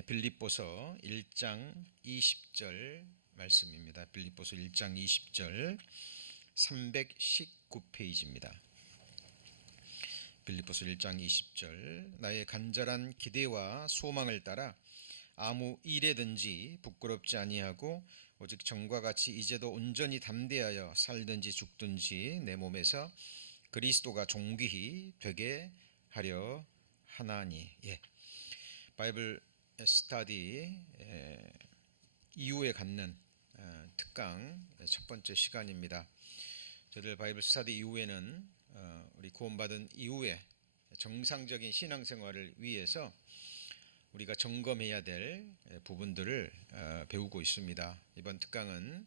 빌립보서 1장 20절 말씀입니다. 빌립보서 1장 20절 319페이지입니다. 빌립보서 1장 20절 나의 간절한 기대와 소망을 따라 아무 일에든지 부끄럽지 아니하고 오직 전과 같이 이제도 온전히 담대하여 살든지 죽든지 내 몸에서 그리스도가 존귀히 되게 하려 하나니. 바이블 스터디 이후에 갖는 특강 첫 번째 시간입니다. 저들 바이블 스터디 이후에는 우리 구원받은 이후에 정상적인 신앙생활을 위해서 우리가 점검해야 될 부분들을 배우고 있습니다. 이번 특강은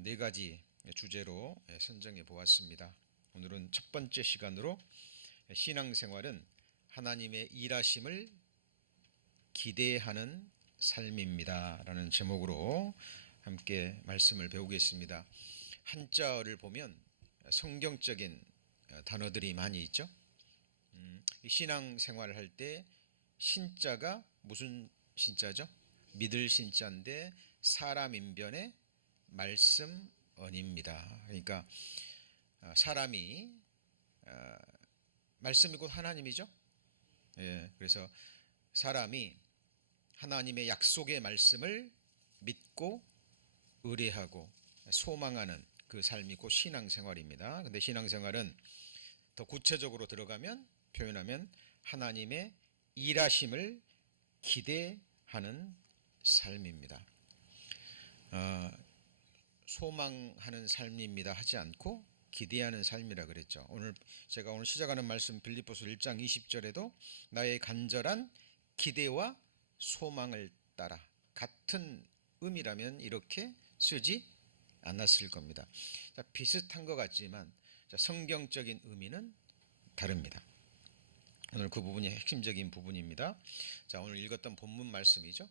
네 가지 주제로 선정해 보았습니다. 오늘은 첫 번째 시간으로 신앙생활은 하나님의 일하심을 기대하는 삶입니다 라는 제목으로 함께 말씀을 배우겠습니다. 한자어를 보면 성경적인 단어들이 많이 있죠. 신앙생활을 할 때 신자가 무슨 신자죠? 믿을 신자인데 사람 인변의 말씀 언입니다. 그러니까 사람이 말씀이 곧 하나님이죠. 그래서 사람이 하나님의 약속의 말씀을 믿고 의뢰하고 소망하는 그 삶이 곧 신앙생활입니다. 근데 신앙생활은 더 구체적으로 들어가면 표현하면 하나님의 일하심을 기대하는 삶입니다. 소망하는 삶입니다 하지 않고 기대하는 삶이라 그랬죠. 제가 오늘 시작하는 말씀 빌립보서 1장 20절에도 나의 간절한 기대와 소망을 따라, 같은 의미라면 이렇게 쓰지 않았을 겁니다. 비슷한 것 같지만 성경적인 의미는 다릅니다. 오늘 그 부분이 핵심적인 부분입니다. 오늘 읽었던 본문 말씀이죠.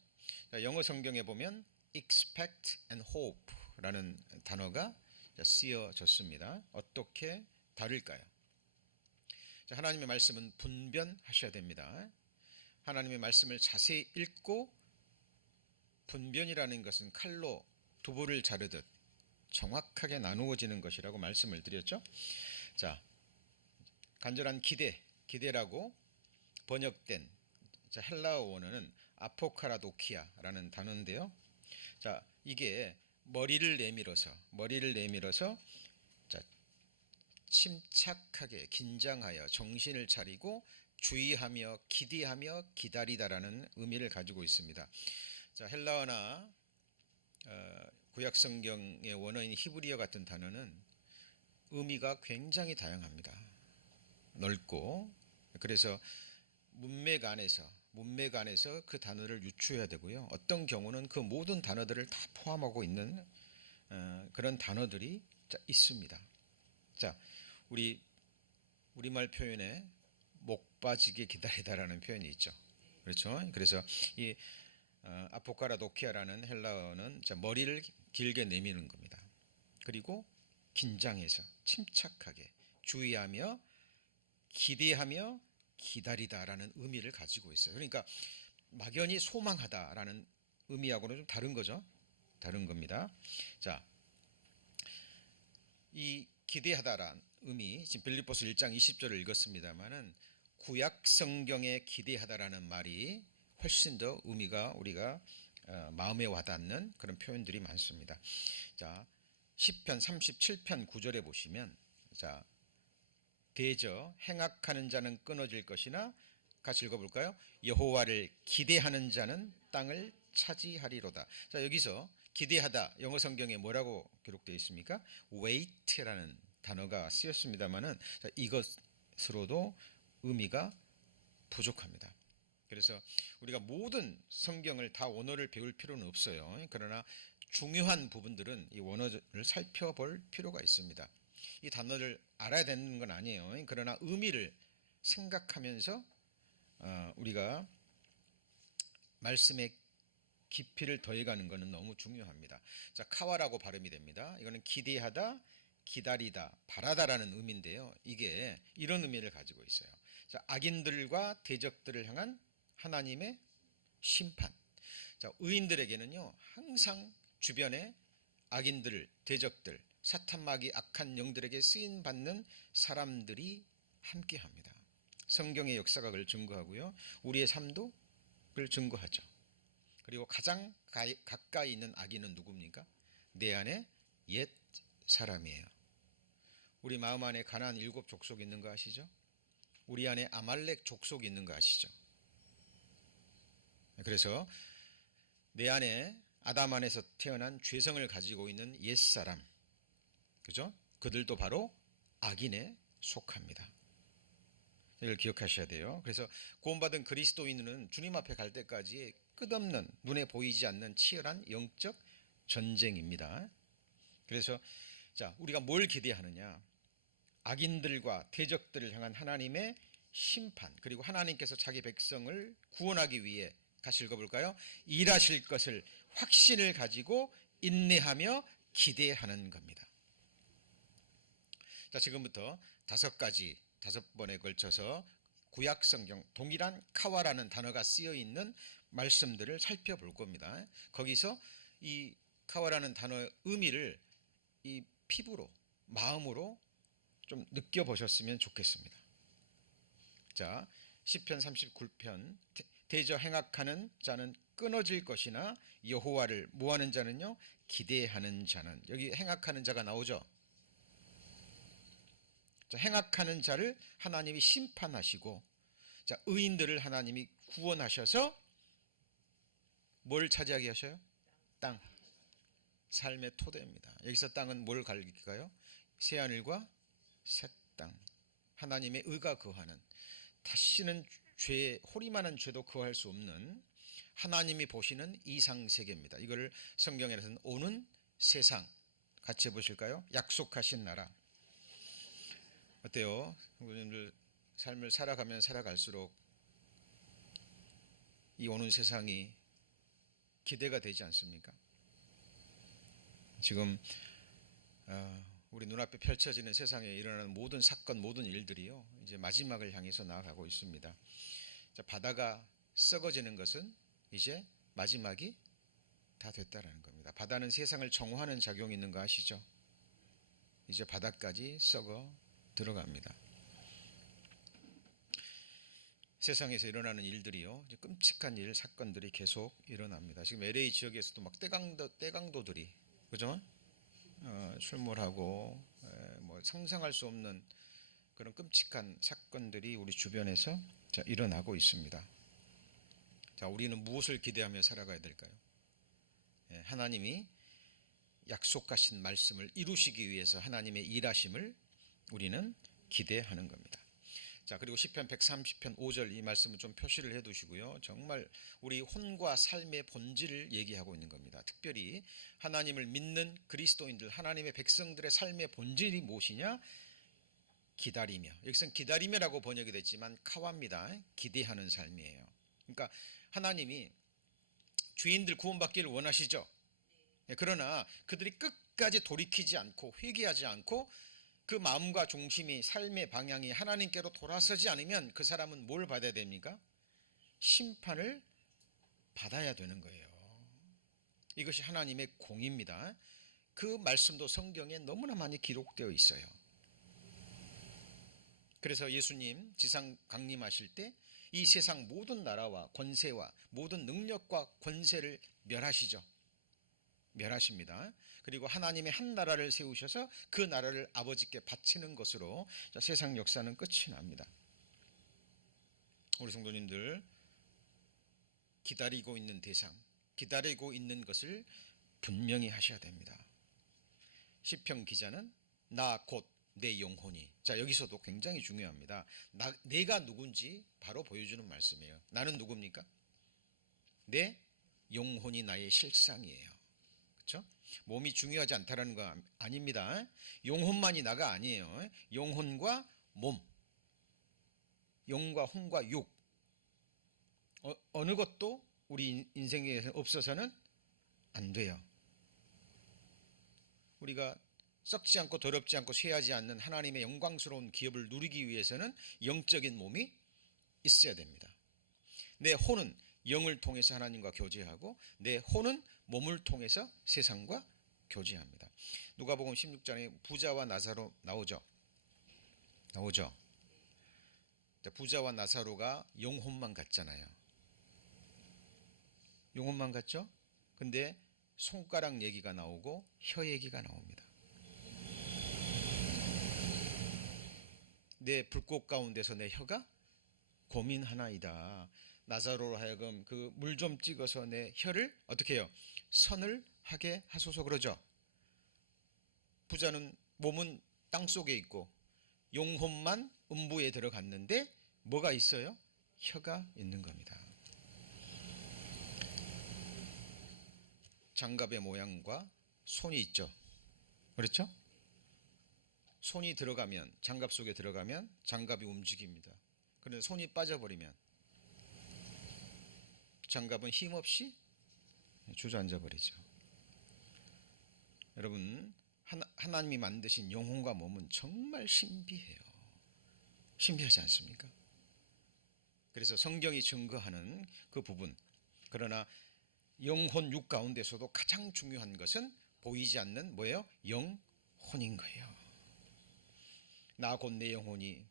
영어 성경에 보면 expect and hope 라는 단어가 쓰여졌습니다. 어떻게 다를까요? 하나님의 말씀은 분별하셔야 됩니다. 하나님의 말씀을 자세히 읽고, 분별이라는 것은 칼로 두부를 자르듯 정확하게 나누어지는 것이라고 말씀을 드렸죠. 간절한 기대라고 번역된 헬라어 원어는 아포카라도키아라는 단어인데요. 이게 머리를 내밀어서 침착하게 긴장하여 정신을 차리고 주의하며 기대하며 기다리다라는 의미를 가지고 있습니다. 헬라어나 구약 성경의 원어인 히브리어 같은 단어는 의미가 굉장히 다양합니다. 넓고, 그래서 문맥 안에서 그 단어를 유추해야 되고요. 어떤 경우는 그 모든 단어들을 다 포함하고 있는 그런 단어들이 있습니다. 우리말 표현에 목 빠지게 기다리다라는 표현이 있죠. 그렇죠? 그래서 이 아포카라도키아라는 헬라어는 머리를 길게 내미는 겁니다. 그리고 긴장해서 침착하게 주의하며 기대하며 기다리다라는 의미를 가지고 있어요. 그러니까 막연히 소망하다라는 의미하고는 좀 다른 거죠. 다른 겁니다. 이 기대하다라는 의미, 지금 빌립보서 1장 20절을 읽었습니다만은 구약 성경에 기대하다라는 말이 훨씬 더 의미가 우리가 마음에 와닿는 그런 표현들이 많습니다. 시편 37편 9절에 보시면 대저 행악하는 자는 끊어질 것이나, 같이 읽어볼까요? 여호와를 기대하는 자는 땅을 차지하리로다. 여기서 기대하다, 영어 성경에 뭐라고 기록되어 있습니까? wait라는 단어가 쓰였습니다만은 이것으로도 의미가 부족합니다. 그래서 우리가 모든 성경을 다 원어를 배울 필요는 없어요. 그러나 중요한 부분들은 이 원어를 살펴볼 필요가 있습니다. 이 단어를 알아야 되는 건 아니에요. 그러나 의미를 생각하면서 우리가 말씀의 깊이를 더해가는 것은 너무 중요합니다. 카와라고 발음이 됩니다. 이거는 기대하다, 기다리다, 바라다라는 의미인데요. 이게 이런 의미를 가지고 있어요. 악인들과 대적들을 향한 하나님의 심판, 자, 의인들에게는요 항상 주변에 악인들, 대적들, 사탄 마귀 악한 영들에게 쓰임 받는 사람들이 함께합니다. 성경의 역사가 그걸 증거하고요. 우리의 삶도 그걸 증거하죠. 그리고 가장 가까이 있는 악인은 누굽니까? 내 안에 옛 사람이에요. 우리 마음 안에 가나안 7 족속이 있는 거 아시죠? 우리 안에 아말렉 족속이 있는 거 아시죠? 그래서 내 안에 아담 안에서 태어난 죄성을 가지고 있는 옛사람, 그죠? 그들도 바로 악인에 속합니다. 이걸 기억하셔야 돼요. 그래서 구원받은 그리스도인은 주님 앞에 갈 때까지 끝없는 눈에 보이지 않는 치열한 영적 전쟁입니다. 그래서 자, 우리가 뭘 기대하느냐? 악인들과 대적들을 향한 하나님의 심판, 그리고 하나님께서 자기 백성을 구원하기 위해 같이 읽어볼까요? 일하실 것을 확신을 가지고 인내하며 기대하는 겁니다. 자, 지금부터 5번에 걸쳐서 구약 성경 동일한 카와라는 단어가 쓰여 있는 말씀들을 살펴볼 겁니다. 거기서 이 카와라는 단어의 의미를 이 피부로, 마음으로 좀 느껴보셨으면 좋겠습니다. 자, 시편 39편 대저 행악하는 자는 끊어질 것이나 여호와를 모하는 자는요 기대하는 자는, 여기 행악하는 자가 나오죠. 자, 행악하는 자를 하나님이 심판하시고, 자, 의인들을 하나님이 구원하셔서 뭘 차지하게 하셔요? 땅, 삶의 토대입니다. 여기서 땅은 뭘 가리킬까요? 새하늘과 새 땅, 하나님의 의가 거하는, 다시는 죄, 호리만한 죄도 거할 수 없는 하나님이 보시는 이상세계입니다. 이걸 성경에서는 오는 세상, 같이 해보실까요? 약속하신 나라. 어때요? 우리들 삶을 살아가면 살아갈수록 이 오는 세상이 기대가 되지 않습니까? 지금 우리 눈앞에 펼쳐지는 세상에 일어나는 모든 사건, 모든 일들이요 이제 마지막을 향해서 나아가고 있습니다. 자, 바다가 썩어지는 것은 이제 마지막이 다 됐다라는 겁니다. 바다는 세상을 정화하는 작용이 있는 거 아시죠? 이제 바다까지 썩어 들어갑니다. 세상에서 일어나는 일들이요 이제 끔찍한 일, 사건들이 계속 일어납니다. 지금 LA 지역에서도 막 떼강도들이, 그죠? 출몰하고 뭐 상상할 수 없는 그런 끔찍한 사건들이 우리 주변에서 자, 일어나고 있습니다. 자, 우리는 무엇을 기대하며 살아가야 될까요? 하나님이 약속하신 말씀을 이루시기 위해서 하나님의 일하심을 우리는 기대하는 겁니다. 자, 그리고 시편 130편 5절 이 말씀을 좀 표시를 해 두시고요. 정말 우리 혼과 삶의 본질을 얘기하고 있는 겁니다. 특별히 하나님을 믿는 그리스도인들, 하나님의 백성들의 삶의 본질이 무엇이냐? 기다리며, 여기서는 기다리며라고 번역이 됐지만 카와입니다. 기대하는 삶이에요. 그러니까 하나님이 죄인들 구원받기를 원하시죠. 그러나 그들이 끝까지 돌이키지 않고 회개하지 않고 그 마음과 중심이, 삶의 방향이 하나님께로 돌아서지 않으면 그 사람은 뭘 받아야 됩니까? 심판을 받아야 되는 거예요. 이것이 하나님의 공입니다. 그 말씀도 성경에 너무나 많이 기록되어 있어요. 그래서 예수님 지상 강림하실 때 이 세상 모든 나라와 권세와 모든 능력과 권세를 멸하시죠. 멸하십니다. 그리고 하나님의 한 나라를 세우셔서 그 나라를 아버지께 바치는 것으로 세상 역사는 끝이 납니다. 우리 성도님들 기다리고 있는 대상, 기다리고 있는 것을 분명히 하셔야 됩니다. 시편 기자는 나 곧 내 영혼이, 자, 여기서도 굉장히 중요합니다. 내가 누군지 바로 보여주는 말씀이에요. 나는 누굽니까? 내 영혼이 나의 실상이에요. 그렇죠? 몸이 중요하지 않다라는 거 아닙니다. 영혼만이 나가 아니에요. 영혼과 몸, 영과 혼과 육, 어느 것도 우리 인생에 없어서는 안 돼요. 우리가 썩지 않고 더럽지 않고 쇠하지 않는 하나님의 영광스러운 기업을 누리기 위해서는 영적인 몸이 있어야 됩니다. 내 혼은 영을 통해서 하나님과 교제하고 내 혼은 몸을 통해서 세상과 교제합니다. 누가복음 16장에 부자와 나사로 나오죠. 부자와 나사로가 영혼만 같잖아요. 영혼만 같죠? 근데 손가락 얘기가 나오고 혀 얘기가 나옵니다. 내 불꽃 가운데서 내 혀가 고민하나이다. 나사로로 하여금 그 물 좀 찍어서 내 혀를 어떻게 해요? 선을 하게 하소서 그러죠. 부자는 몸은 땅 속에 있고 영혼만 음부에 들어갔는데 뭐가 있어요? 혀가 있는 겁니다. 장갑의 모양과 손이 있죠. 그렇죠? 손이 들어가면, 장갑 속에 들어가면 장갑이 움직입니다. 그런데 손이 빠져버리면 장갑은 힘없이 주저앉아 버리죠. 여러분, 하나님이 만드신 영혼과 몸은 정말 신비해요. 신비하지 않습니까? 그래서 성경이 증거하는 그 부분, 그러나 영혼 육 가운데서도 가장 중요한 것은 보이지 않는 뭐예요? 영혼인 거예요. 나 곧 내 영혼이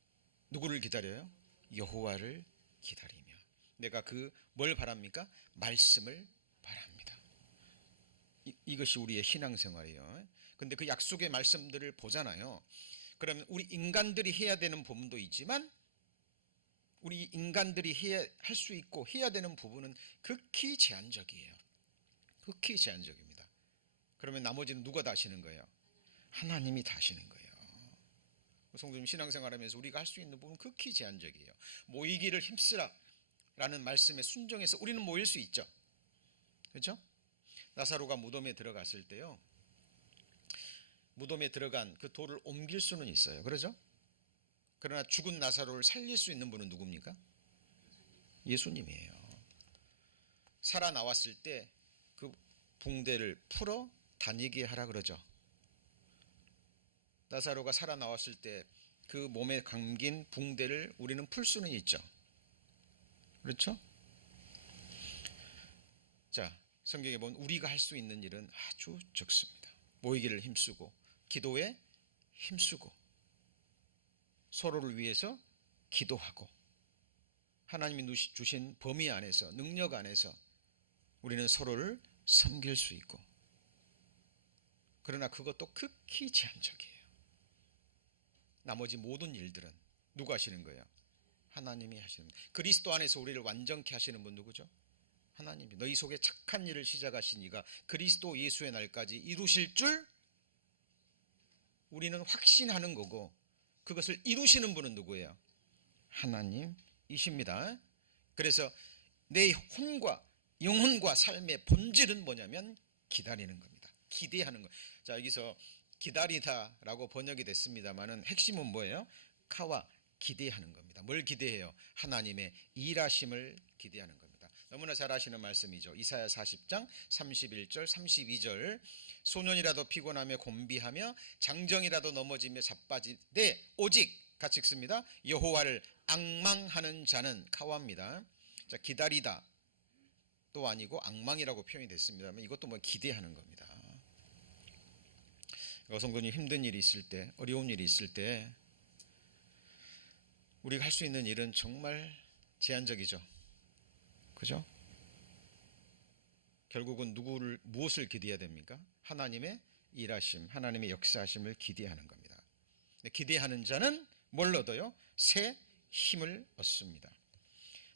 누구를 기다려요? 여호와를 기다리며. 내가 그 뭘 바랍니까? 말씀을 바랍니다. 이것이 우리의 신앙생활이에요. 근데 그 약속의 말씀들을 보잖아요. 그러면 우리 인간들이 해야 되는 부분도 있지만 우리 인간들이 할 수 있고 해야 되는 부분은 극히 제한적이에요. 극히 제한적입니다. 그러면 나머지는 누가 다 하시는 거예요? 하나님이 다 하시는 거예요. 성도님, 신앙생활하면서 우리가 할 수 있는 부분은 극히 제한적이에요. 모이기를 힘쓰라 라는 말씀에 순종해서 우리는 모일 수 있죠. 그렇죠? 나사로가 무덤에 들어갔을 때요, 무덤에 들어간 그 돌을 옮길 수는 있어요. 그렇죠? 그러나 죽은 나사로를 살릴 수 있는 분은 누굽니까? 예수님이에요. 살아나왔을 때 그 붕대를 풀어 다니게 하라 그러죠. 나사로가 살아나왔을 때 그 몸에 감긴 붕대를 우리는 풀 수는 있죠. 그렇죠? 자, 성경에 보면 우리가 할 수 있는 일은 아주 적습니다. 모이기를 힘쓰고 기도에 힘쓰고 서로를 위해서 기도하고 하나님이 주신 범위 안에서, 능력 안에서 우리는 서로를 섬길 수 있고, 그러나 그것도 극히 제한적이에요. 나머지 모든 일들은 누가 하시는 거예요? 하나님이 하시는 거예요. 그리스도 안에서 우리를 완전케 하시는 분 누구죠? 하나님이. 너희 속에 착한 일을 시작하신 이가 그리스도 예수의 날까지 이루실 줄 우리는 확신하는 거고, 그것을 이루시는 분은 누구예요? 하나님이십니다. 그래서 내 혼과 영혼과 삶의 본질은 뭐냐면 기다리는 겁니다. 기대하는 거. 자, 여기서 기다리다라고 번역이 됐습니다만은 핵심은 뭐예요? 카와 기대하는 겁니다. 뭘 기대해요? 하나님의 일하심을 기대하는 겁니다. 너무나 잘 아시는 말씀이죠. 이사야 40장 31절 32절. 소년이라도 피곤하며 곤비하며 장정이라도 넘어지며 자빠지되 오직 같이 읽습니다. 여호와를 앙망하는 자는 카와입니다. 자, 기다리다 또 아니고 앙망이라고 표현이 됐습니다만 이것도 뭐 기대하는 겁니다. 성도님, 힘든 일이 있을 때, 어려운 일이 있을 때 우리가 할 수 있는 일은 정말 제한적이죠. 그죠? 결국은 무엇을 기대해야 됩니까? 하나님의 일하심, 하나님의 역사하심을 기대하는 겁니다. 기대하는 자는 뭘 얻어요? 새 힘을 얻습니다.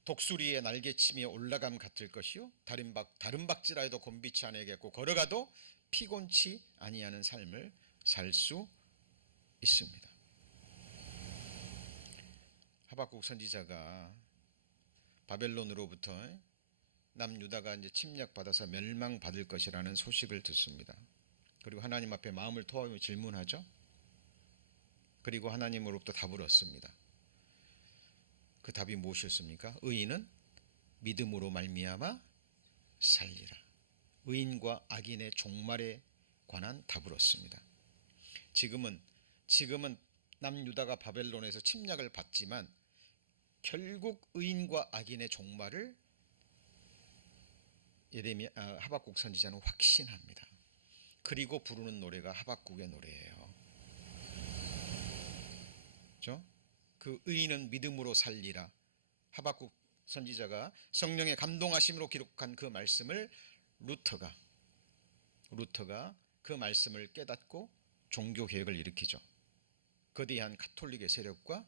독수리의 날개침이 올라감 같을 것이요 다른 박질하여도 곤비치 아니하겠고 걸어가도 피곤치 아니하는 삶을 살 수 있습니다. 하박국 선지자가 바벨론으로부터 남유다가 이제 침략받아서 멸망받을 것이라는 소식을 듣습니다. 그리고 하나님 앞에 마음을 토하며 질문하죠. 그리고 하나님으로부터 답을 얻습니다. 그 답이 무엇이었습니까? 의인은 믿음으로 말미암아 살리라. 의인과 악인의 종말에 관한 답을 얻습니다. 지금은 남유다가 바벨론에서 침략을 받지만 결국 의인과 악인의 종말을 하박국 선지자는 확신합니다. 그리고 부르는 노래가 하박국의 노래예요. 그렇죠? 그 의인은 믿음으로 살리라. 하박국 선지자가 성령의 감동하심으로 기록한 그 말씀을 루터가 그 말씀을 깨닫고 종교 개혁을 일으키죠. 거대한 가톨릭의 세력과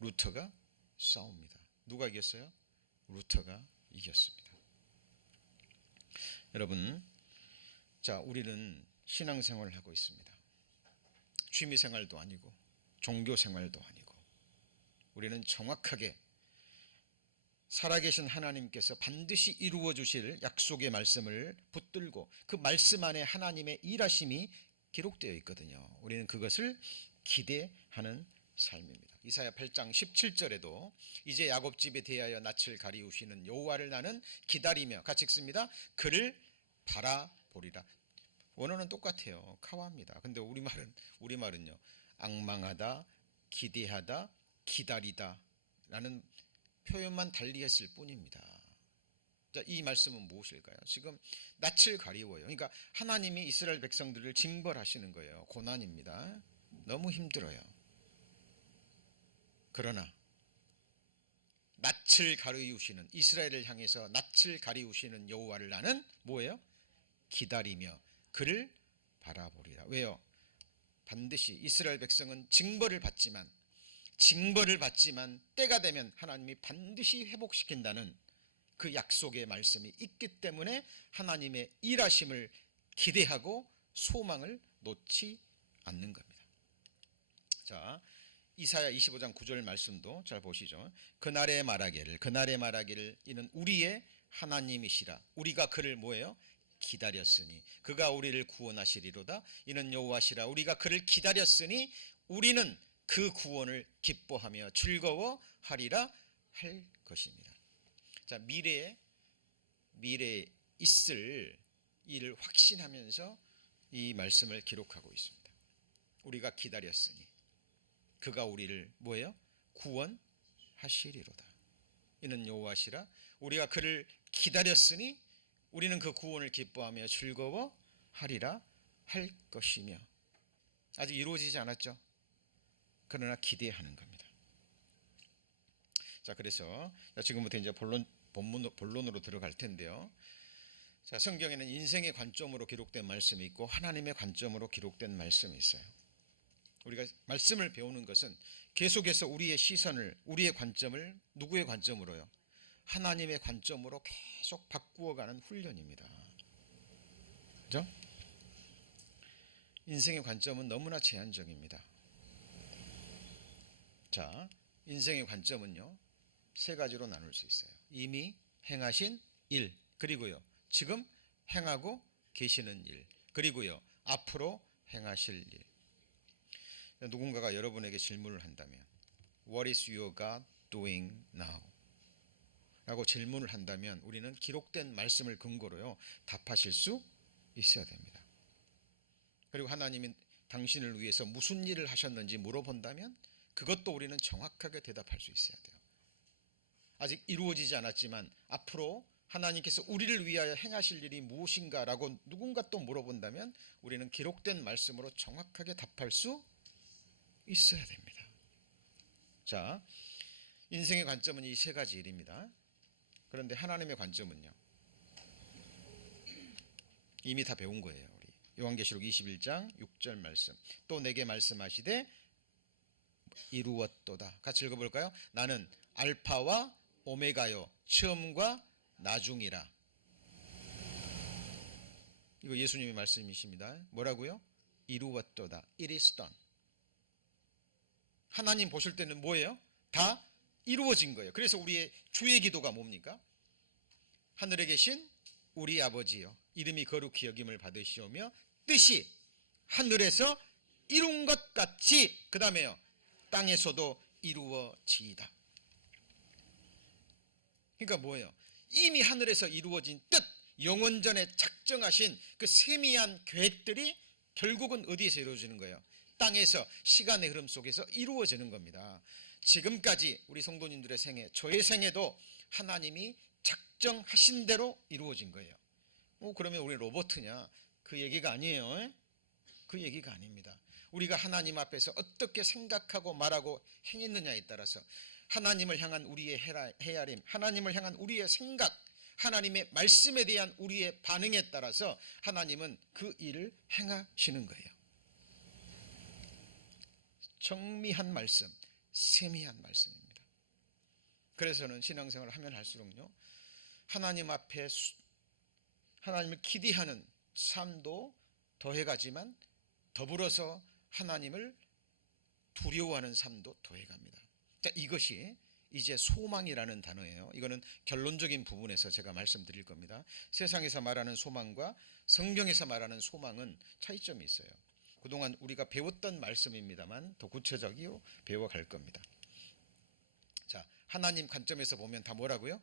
루터가 싸웁니다. 누가 이겼어요? 루터가 이겼습니다. 여러분, 자, 우리는 신앙생활을 하고 있습니다. 취미생활도 아니고 종교생활도 아니고 우리는 정확하게 살아계신 하나님께서 반드시 이루어 주실 약속의 말씀을 붙들고 그 말씀 안에 하나님의 일하심이 기록되어 있거든요. 우리는 그것을 기대하는 삶입니다. 이사야 8장 17절에도 이제 야곱집에 대하여 낯을 가리우시는 여호와를 나는 기다리며, 같이 읽습니다. 그를 바라보리라. 원어는 똑같아요. 카와입니다. 근데 우리말은요. 앙망하다, 기대하다, 기다리다 라는 표현만 달리했을 뿐입니다. 자, 이 말씀은 무엇일까요? 지금 낯을 가리워요. 그러니까 하나님이 이스라엘 백성들을 징벌하시는 거예요. 고난입니다. 너무 힘들어요. 그러나 낯을 가리우시는, 이스라엘을 향해서 낯을 가리우시는 여호와를 나는 뭐예요? 기다리며 그를 바라보리라. 왜요? 반드시 이스라엘 백성은 징벌을 받지만 때가 되면 하나님이 반드시 회복시킨다는 그 약속의 말씀이 있기 때문에 하나님의 일하심을 기대하고 소망을 놓지 않는 겁니다. 자, 이사야 25장 9절 말씀도 잘 보시죠. 그날에 말하기를 이는 우리의 하나님이시라. 우리가 그를 뭐예요? 기다렸으니 그가 우리를 구원하시리로다. 이는 여호와시라. 우리가 그를 기다렸으니 우리는 그 구원을 기뻐하며 즐거워하리라 할 것입니다. 자, 미래에 있을 일을 확신하면서 이 말씀을 기록하고 있습니다. 우리가 기다렸으니 그가 우리를 뭐예요? 구원하시리로다. 이는 여호와시라. 우리가 그를 기다렸으니 우리는 그 구원을 기뻐하며 즐거워하리라 할 것이며, 아직 이루어지지 않았죠. 그러나 기대하는 겁니다. 자, 그래서 지금부터 이제 본론으로 들어갈 텐데요. 자, 성경에는 인생의 관점으로 기록된 말씀이 있고 하나님의 관점으로 기록된 말씀이 있어요. 우리가 말씀을 배우는 것은 계속해서 우리의 시선을, 우리의 관점을 누구의 관점으로요? 하나님의 관점으로 계속 바꾸어가는 훈련입니다. 그죠? 인생의 관점은 너무나 제한적입니다. 자, 인생의 관점은요, 세 가지로 나눌 수 있어요. 이미 행하신 일, 그리고요, 지금 행하고 계시는 일, 그리고요, 앞으로 행하실 일. 누군가가 여러분에게 질문을 한다면 What is your God doing now? 라고 질문을 한다면 우리는 기록된 말씀을 근거로요 답하실 수 있어야 됩니다. 그리고 하나님이 당신을 위해서 무슨 일을 하셨는지 물어본다면 그것도 우리는 정확하게 대답할 수 있어야 돼요. 아직 이루어지지 않았지만 앞으로 하나님께서 우리를 위하여 행하실 일이 무엇인가라고 누군가 또 물어본다면 우리는 기록된 말씀으로 정확하게 답할 수 있어야 됩니다. 자, 인생의 관점은 이 세 가지 일입니다. 그런데 하나님의 관점은요, 이미 다 배운 거예요. 우리 요한계시록 21장 6절 말씀. 또 내게 말씀하시되 이루었도다. 같이 읽어볼까요? 나는 알파와 오메가요, 처음과 나중이라. 이거 예수님의 말씀이십니다. 뭐라고요? 이루었도다. It is done. 하나님 보실 때는 뭐예요? 다 이루어진 거예요. 그래서 우리의 주의 기도가 뭡니까? 하늘에 계신 우리 아버지여, 이름이 거룩히 여김을 받으시오며 뜻이 하늘에서 이룬 것 같이, 그 다음에요, 땅에서도 이루어지이다. 그러니까 뭐예요? 이미 하늘에서 이루어진 뜻, 영원전에 작정하신 그 세미한 계획들이 결국은 어디에서 이루어지는 거예요? 땅에서, 시간의 흐름 속에서 이루어지는 겁니다. 지금까지 우리 성도님들의 생애, 저의 생애도 하나님이 작정하신 대로 이루어진 거예요. 그러면 우리 로봇이냐? 그 얘기가 아니에요. 그 얘기가 아닙니다. 우리가 하나님 앞에서 어떻게 생각하고 말하고 행했느냐에 따라서 하나님을 향한 우리의 헤아림, 하나님을 향한 우리의 생각, 하나님의 말씀에 대한 우리의 반응에 따라서 하나님은 그 일을 행하시는 거예요. 정미한 말씀, 세미한 말씀입니다. 그래서 저는 신앙생활을 하면 할수록요, 하나님 앞에 하나님을 기대하는 삶도 더해가지만 더불어서 하나님을 두려워하는 삶도 더해갑니다. 자, 이것이 이제 소망이라는 단어예요. 이거는 결론적인 부분에서 제가 말씀드릴 겁니다. 세상에서 말하는 소망과 성경에서 말하는 소망은 차이점이 있어요. 그동안 우리가 배웠던 말씀입니다만 더 구체적이요 배워갈 겁니다. 자, 하나님 관점에서 보면 다 뭐라고요?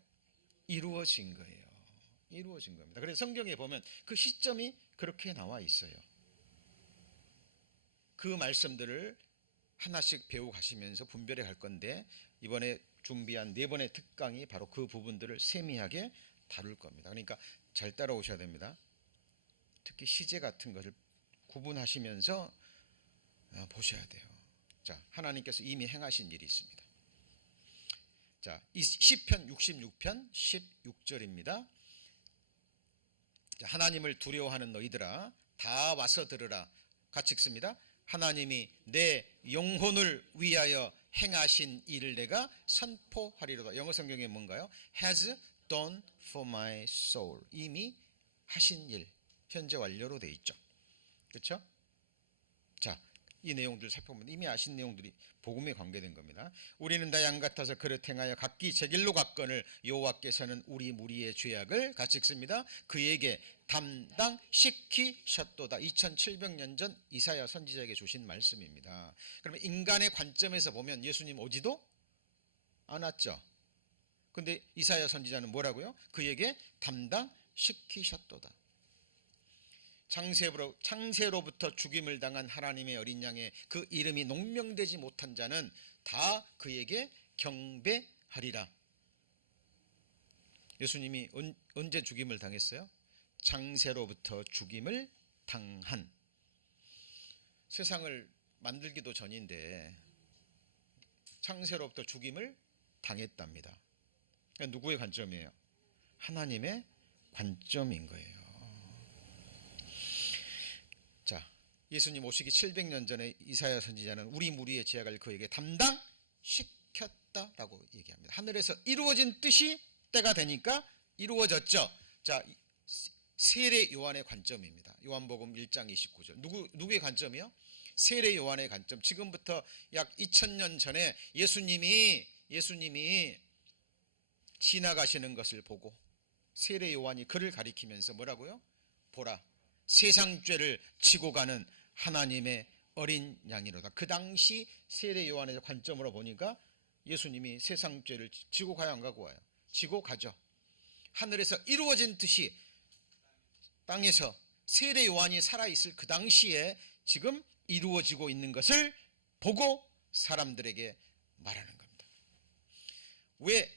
이루어진 거예요. 이루어진 겁니다. 그래서 성경에 보면 그 시점이 그렇게 나와 있어요. 그 말씀들을 하나씩 배워 가시면서 분별해 갈 건데 이번에 준비한 4번의 특강이 바로 그 부분들을 세미하게 다룰 겁니다. 그러니까 잘 따라오셔야 됩니다. 특히 시제 같은 것을 구분하시면서 보셔야 돼요. 자, 하나님께서 이미 행하신 일이 있습니다. 자, 이 시편 66편 16절입니다. 자, 하나님을 두려워하는 너희들아 다 와서 들으라. 같이 읽습니다. 하나님이 내 영혼을 위하여 행하신 일을 내가 선포하리로다. 영어 성경에 뭔가요? Has done for my soul. 이미 하신 일, 현재 완료로 되어 있죠. 그렇죠? 자, 이 내용들 살펴보면 이미 아신 내용들이 복음에 관계된 겁니다. 우리는 다 양 같아서 그릇 행하여 각기 제 길로 갔거늘 여호와께서는 우리 무리의 죄악을 같이 읽습니다. 그에게 담당시키셨도다. 2700년 전 이사야 선지자에게 주신 말씀입니다. 그러면 인간의 관점에서 보면 예수님 오지도 않았죠. 근데 이사야 선지자는 뭐라고요? 그에게 담당시키셨도다. 창세로부터 죽임을 당한 하나님의 어린 양의 그 이름이 농명되지 못한 자는 다 그에게 경배하리라. 예수님이 언제 죽임을 당했어요? 창세로부터 죽임을 당한. 세상을 만들기도 전인데 창세로부터 죽임을 당했답니다. 그러니까 누구의 관점이에요? 하나님의 관점인 거예요. 자, 예수님 오시기 700년 전에 이사야 선지자는 우리 무리의 죄악을 그에게 담당시켰다라고 얘기합니다. 하늘에서 이루어진 뜻이 때가 되니까 이루어졌죠. 자, 세례 요한의 관점입니다. 요한복음 1장 29절. 누구의 관점이요? 세례 요한의 관점. 지금부터 약 2000년 전에 예수님이 지나가시는 것을 보고 세례 요한이 그를 가리키면서 뭐라고요? 보라, 세상 죄를 지고 가는 하나님의 어린 양이로다. 그 당시 세례 요한의 관점으로 보니까 예수님이 세상 죄를 지고 가야 안 가고 와요? 지고 가죠. 하늘에서 이루어진 뜻이 땅에서 세례 요한이 살아있을 그 당시에 지금 이루어지고 있는 것을 보고 사람들에게 말하는 겁니다. 왜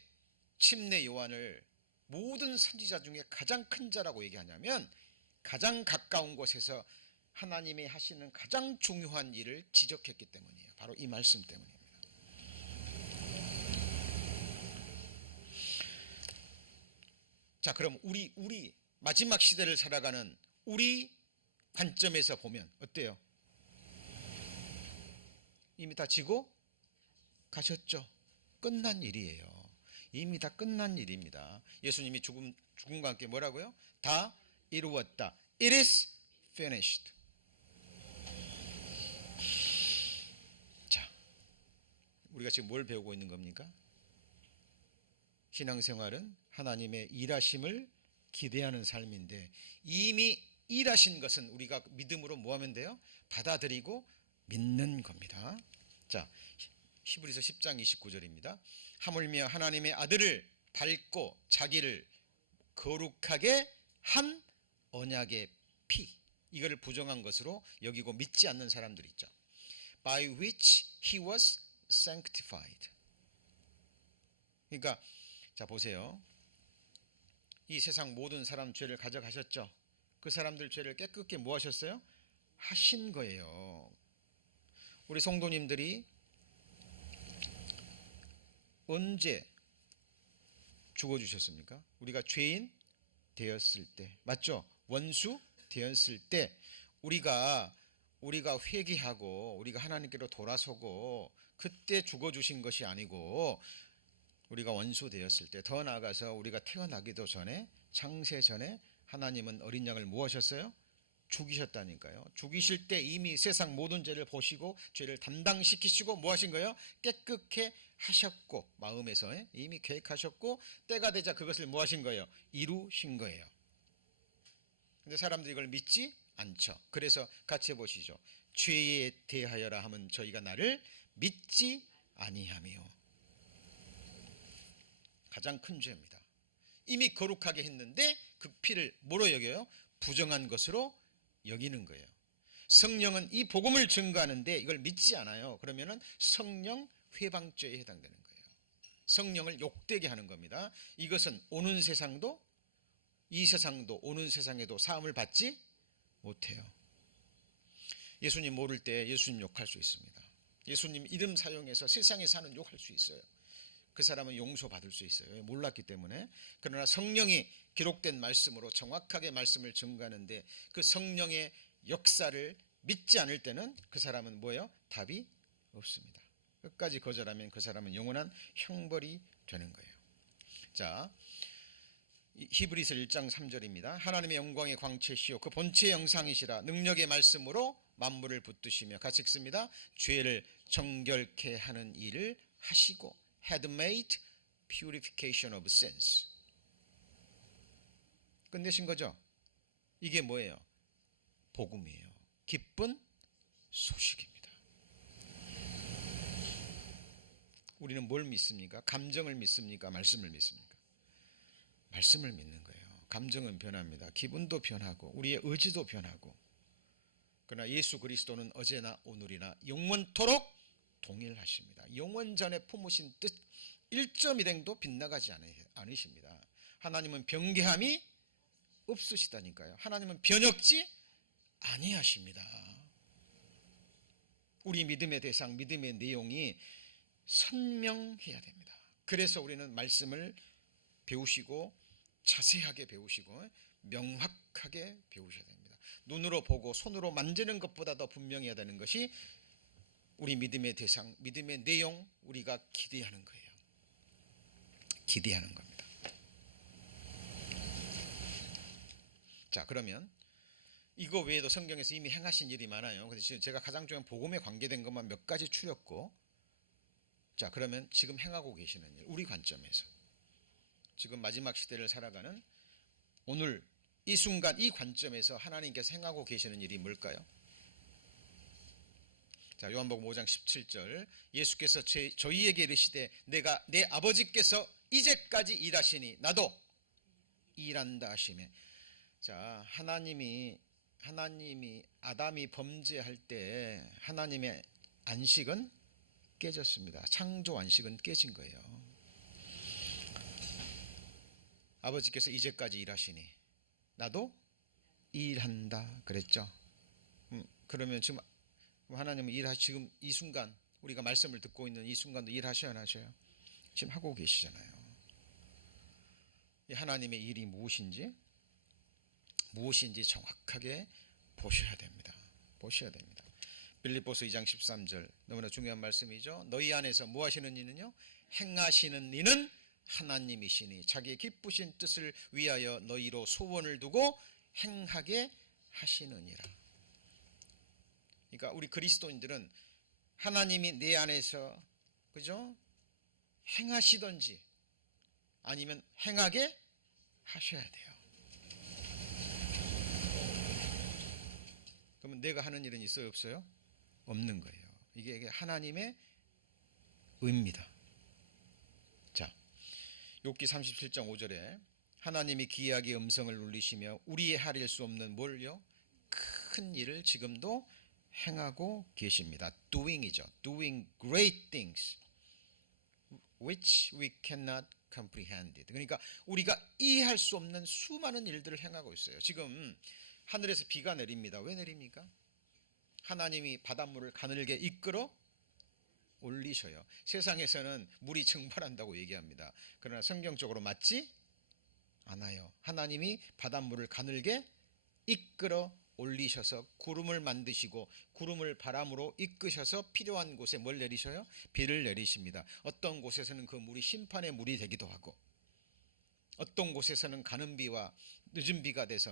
침례 요한을 모든 선지자 중에 가장 큰 자라고 얘기하냐면 가장 가까운 곳에서 하나님이 하시는 가장 중요한 일을 지적했기 때문이에요. 바로 이 말씀 때문입니다. 자, 그럼 우리 마지막 시대를 살아가는 우리 관점에서 보면 어때요? 이미 다 지고 가셨죠. 끝난 일이에요. 이미 다 끝난 일입니다. 예수님이 죽음과 함께 뭐라고요? 다 이루었다. It is finished. 자, 우리가 지금 뭘 배우고 있는 겁니까? 신앙생활은 하나님의 일하심을 기대하는 삶인데 이미 일하신 것은 우리가 믿음으로 뭐 하면 돼요? 받아들이고 믿는 겁니다. 자, 히브리서 10장 29절입니다. 하물며 하나님의 아들을 밟고 자기를 거룩하게 한 언약의 피, 이거를 부정한 것으로 여기고 믿지 않는 사람들이 있죠. By which he was sanctified. 그러니까 자 보세요. 이 세상 모든 사람 죄를 가져가셨죠. 그 사람들 죄를 깨끗게 뭐 하셨어요? 하신 거예요. 우리 성도님들이 언제 죽어주셨습니까? 우리가 죄인 되었을 때, 맞죠? 원수 되었을 때 우리가 회개하고 우리가 하나님께로 돌아서고 그때 죽어주신 것이 아니고 우리가 원수 되었을 때, 더 나아가서 우리가 태어나기도 전에, 창세 전에 하나님은 어린 양을 뭐 하셨어요? 죽이셨다니까요. 죽이실 때 이미 세상 모든 죄를 보시고 죄를 담당시키시고 뭐 하신 거예요? 깨끗게 하셨고, 마음에서 이미 계획하셨고, 때가 되자 그것을 뭐 하신 거예요? 이루신 거예요. 근데 사람들이 이걸 믿지 않죠. 그래서 같이 해보시죠. 죄에 대하여라 하면 저희가 나를 믿지 아니하며. 가장 큰 죄입니다. 이미 거룩하게 했는데 그 피를 뭐로 여겨요? 부정한 것으로 여기는 거예요. 성령은 이 복음을 증거하는데 이걸 믿지 않아요. 그러면은 성령 회방죄에 해당되는 거예요. 성령을 욕되게 하는 겁니다. 이것은 오는 세상도, 이 세상도 오는 세상에도 사함을 받지 못해요. 예수님 모를 때 예수님 욕할 수 있습니다. 예수님 이름 사용해서 세상에 사는 욕할 수 있어요. 그 사람은 용서받을 수 있어요. 몰랐기 때문에. 그러나 성령이 기록된 말씀으로 정확하게 말씀을 증거하는데 그 성령의 역사를 믿지 않을 때는 그 사람은 뭐예요? 답이 없습니다. 끝까지 거절하면 그 사람은 영원한 형벌이 되는 거예요. 자, 히브리서 1장 3절입니다. 하나님의 영광의 광채시요 그 본체 영상이시라 능력의 말씀으로 만물을 붙드시며, 같이 읽습니다. 죄를 정결케 하는 일을 하시고 had made purification of sins. 끝내신 거죠? 이게 뭐예요? 복음이에요. 기쁜 소식입니다. 우리는 뭘 믿습니까? 감정을 믿습니까? 말씀을 믿습니까? 말씀을 믿는 거예요. 감정은 변합니다. 기분도 변하고 우리의 의지도 변하고. 그러나 예수 그리스도는 어제나 오늘이나 영원토록 동일하십니다. 영원전에 품으신 뜻 1.1행도 빗나가지 않으십니다. 하나님은 변개함이 없으시다니까요. 하나님은 변혁지 아니하십니다. 우리 믿음의 대상, 믿음의 내용이 선명해야 됩니다. 그래서 우리는 말씀을 배우시고 자세하게 배우시고 명확하게 배우셔야 됩니다. 눈으로 보고 손으로 만지는 것보다 더 분명해야 되는 것이 우리 믿음의 대상, 믿음의 내용, 우리가 기대하는 거예요. 기대하는 겁니다. 자, 그러면 이거 외에도 성경에서 이미 행하신 일이 많아요. 그래서 지금 제가 가장 중요한 복음에 관계된 것만 몇 가지 추렸고, 자, 그러면 지금 행하고 계시는 일, 우리 관점에서 지금 마지막 시대를 살아가는 오늘 이 순간 이 관점에서 하나님께서 행하고 계시는 일이 뭘까요? 자, 요한복음 5장 17절, 예수께서 저희에게 이르시되 내가 내 아버지께서 이제까지 일하시니 나도 일한다 하시매. 자, 하나님이 아담이 범죄할 때 하나님의 안식은 깨졌습니다. 창조 안식은 깨진 거예요. 아버지께서 이제까지 일하시니 나도 일한다 그랬죠. 그러면 지금 하나님은 지금 이 순간 우리가 말씀을 듣고 있는 이 순간도 일하셔야 하셔요? 지금 하고 계시잖아요. 이 하나님의 일이 무엇인지 정확하게 보셔야 됩니다. 보셔야 됩니다. 빌립보서 2장 13절 너무나 중요한 말씀이죠. 너희 안에서 뭐 하시는 이는요? 행하시는 이는 하나님이시니 자기의 기쁘신 뜻을 위하여 너희로 소원을 두고 행하게 하시느니라. 그러니까 우리 그리스도인들은 하나님이 내 안에서 그죠? 행하시든지 아니면 행하게 하셔야 돼요. 그러면 내가 하는 일은 있어요, 없어요? 없는 거예요. 이게 하나님의 의입니다. 자, 욥기 37장 5절에 하나님이 기이하게 음성을 울리시며 우리의 하릴 수 없는 뭘요? 큰 일을 지금도 행하고 계십니다. doing이죠. doing great things which we cannot comprehended. 그러니까 우리가 이해할 수 없는 수많은 일들을 행하고 있어요. 지금 하늘에서 비가 내립니다. 왜 내립니까? 하나님이 바닷물을 가늘게 이끌어 올리셔요. 세상에서는 물이 증발한다고 얘기합니다. 그러나 성경적으로 맞지 않아요. 하나님이 바닷물을 가늘게 이끌어 올리셔서 구름을 만드시고 구름을 바람으로 이끄셔서 필요한 곳에 뭘 내리셔요? 비를 내리십니다. 어떤 곳에서는 그 물이 심판의 물이 되기도 하고 어떤 곳에서는 가는 비와 늦은 비가 돼서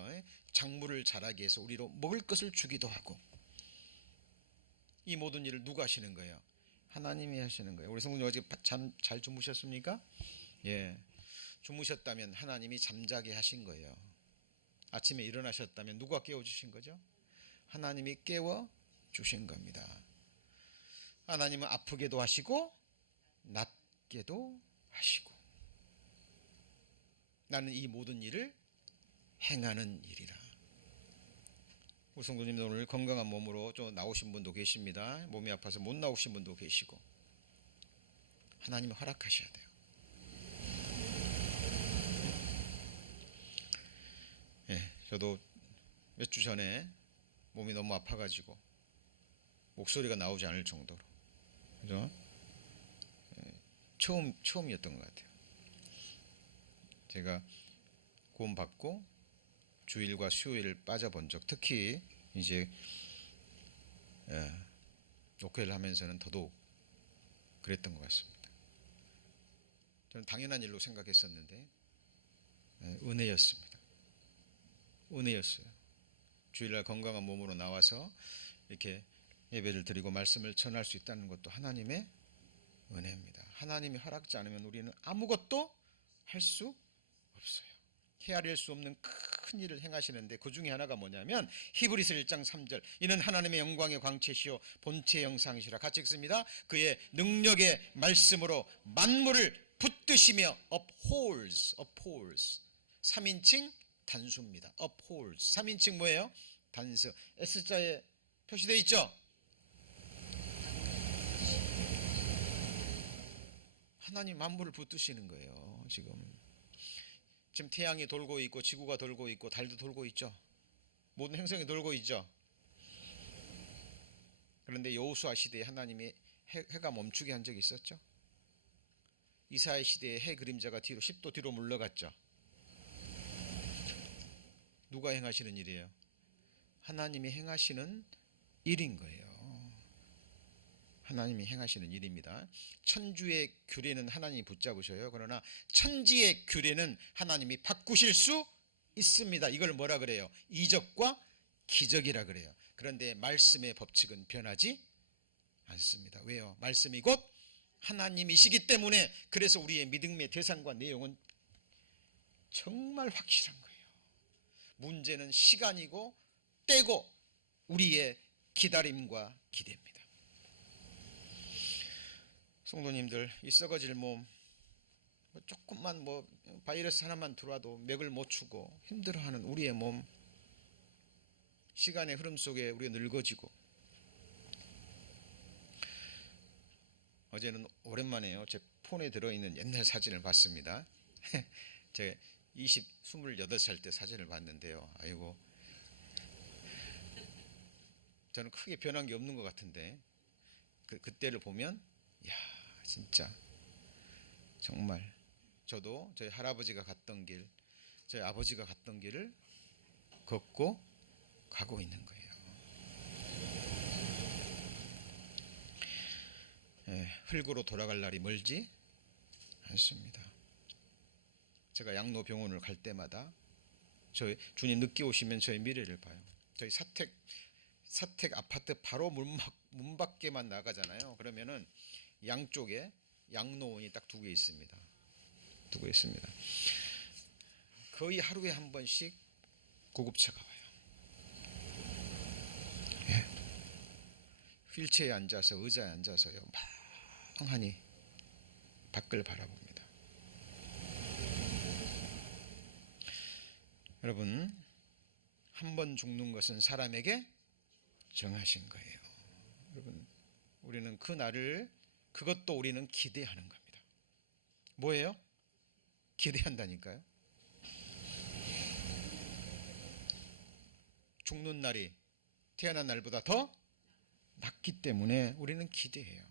작물을 자라게 해서 우리로 먹을 것을 주기도 하고, 이 모든 일을 누가 하시는 거예요? 하나님이 하시는 거예요. 우리 성도님 어제 잠 잘 주무셨습니까? 예, 주무셨다면 하나님이 잠자게 하신 거예요. 아침에 일어나셨다면 누가 깨워주신 거죠? 하나님이 깨워주신 겁니다. 하나님은 아프게도 하시고 낫게도 하시고, 나는 이 모든 일을 행하는 일이라. 우리 성도님들 오늘 건강한 몸으로 좀 나오신 분도 계십니다. 몸이 아파서 못 나오신 분도 계시고, 하나님이 허락하셔야 돼요. 예, 저도 몇 주 전에 몸이 너무 아파가지고 목소리가 나오지 않을 정도로, 그죠? 처음이었던 것 같아요. 제가 구원받고 주일과 수요일 빠져본 적, 특히 이제 목회를 하면서는 더더욱 그랬던 것 같습니다. 저는 당연한 일로 생각했었는데 은혜였습니다. 은혜였어요. 주일날 건강한 몸으로 나와서 이렇게 예배를 드리고 말씀을 전할 수 있다는 것도 하나님의 은혜입니다. 하나님이 허락지 않으면 우리는 아무것도 할 수 없어요. 헤아릴 수 없는 큰 일을 행하시는데, 그 중에 하나가 뭐냐면 히브리서 1장 3절, 이는 하나님의 영광의 광채시요 본체의 형상이시라. 같이 읽습니다. 그의 능력의 말씀으로 만물을 붙드시며 upholds, 3인칭 단수입니다. upholds, 3인칭 뭐예요? 단수. S자에 표시되어 있죠? 하나님 만물을 붙드시는 거예요. 지금 태양이 돌고 있고 지구가 돌고 있고 달도 돌고 있죠. 모든 행성이 돌고 있죠. 그런데 여호수아 시대에 하나님이 해가 멈추게 한 적이 있었죠. 이사야 시대에 해 그림자가 뒤로 10도 뒤로 물러갔죠. 누가 행하시는 일이에요? 하나님이 행하시는 일인 거예요. 하나님이 행하시는 일입니다. 천주의 규례는 하나님이 붙잡으셔요. 그러나 천지의 규례는 하나님이 바꾸실 수 있습니다. 이걸 뭐라 그래요? 이적과 기적이라 그래요. 그런데 말씀의 법칙은 변하지 않습니다. 왜요? 말씀이 곧 하나님이시기 때문에. 그래서 우리의 믿음의 대상과 내용은 정말 확실한 거예요. 문제는 시간이고 때고 우리의 기다림과 기대입니다. 성도님들, 이 썩어질 몸, 조금만 바이러스 하나만 들어와도 맥을 못 추고 힘들어하는 우리의 몸, 시간의 흐름 속에 우리가 늙어지고, 어제는 오랜만에요, 제 폰에 들어있는 옛날 사진을 봤습니다. 제가 28살 때 사진을 봤는데요. 아이고, 저는 크게 변한 게 없는 것 같은데 그때를 보면 야, 진짜 정말 저도 저희 할아버지가 갔던 길, 저희 아버지가 갔던 길을 걷고 가고 있는 거예요. 흙으로 돌아갈 날이 멀지 않습니다. 제가 양로병원을 갈 때마다 저희 주님 늦게 오시면 저희 미래를 봐요. 저희 사택 아파트 바로 문 밖에만 나가잖아요. 그러면은 양쪽에 양로원이 딱 두 개 있습니다. 거의 하루에 한 번씩 구급차가 와요. 휠체어에 앉아서, 의자에 앉아서요, 멍하니 밖을 바라봅니다. 여러분, 한 번 죽는 것은 사람에게 정하신 거예요. 여러분, 우리는 그 날을, 그것도 우리는 기대하는 겁니다. 뭐예요? 기대한다니까요. 죽는 날이 태어난 날보다 더 낫기 때문에 우리는 기대해요.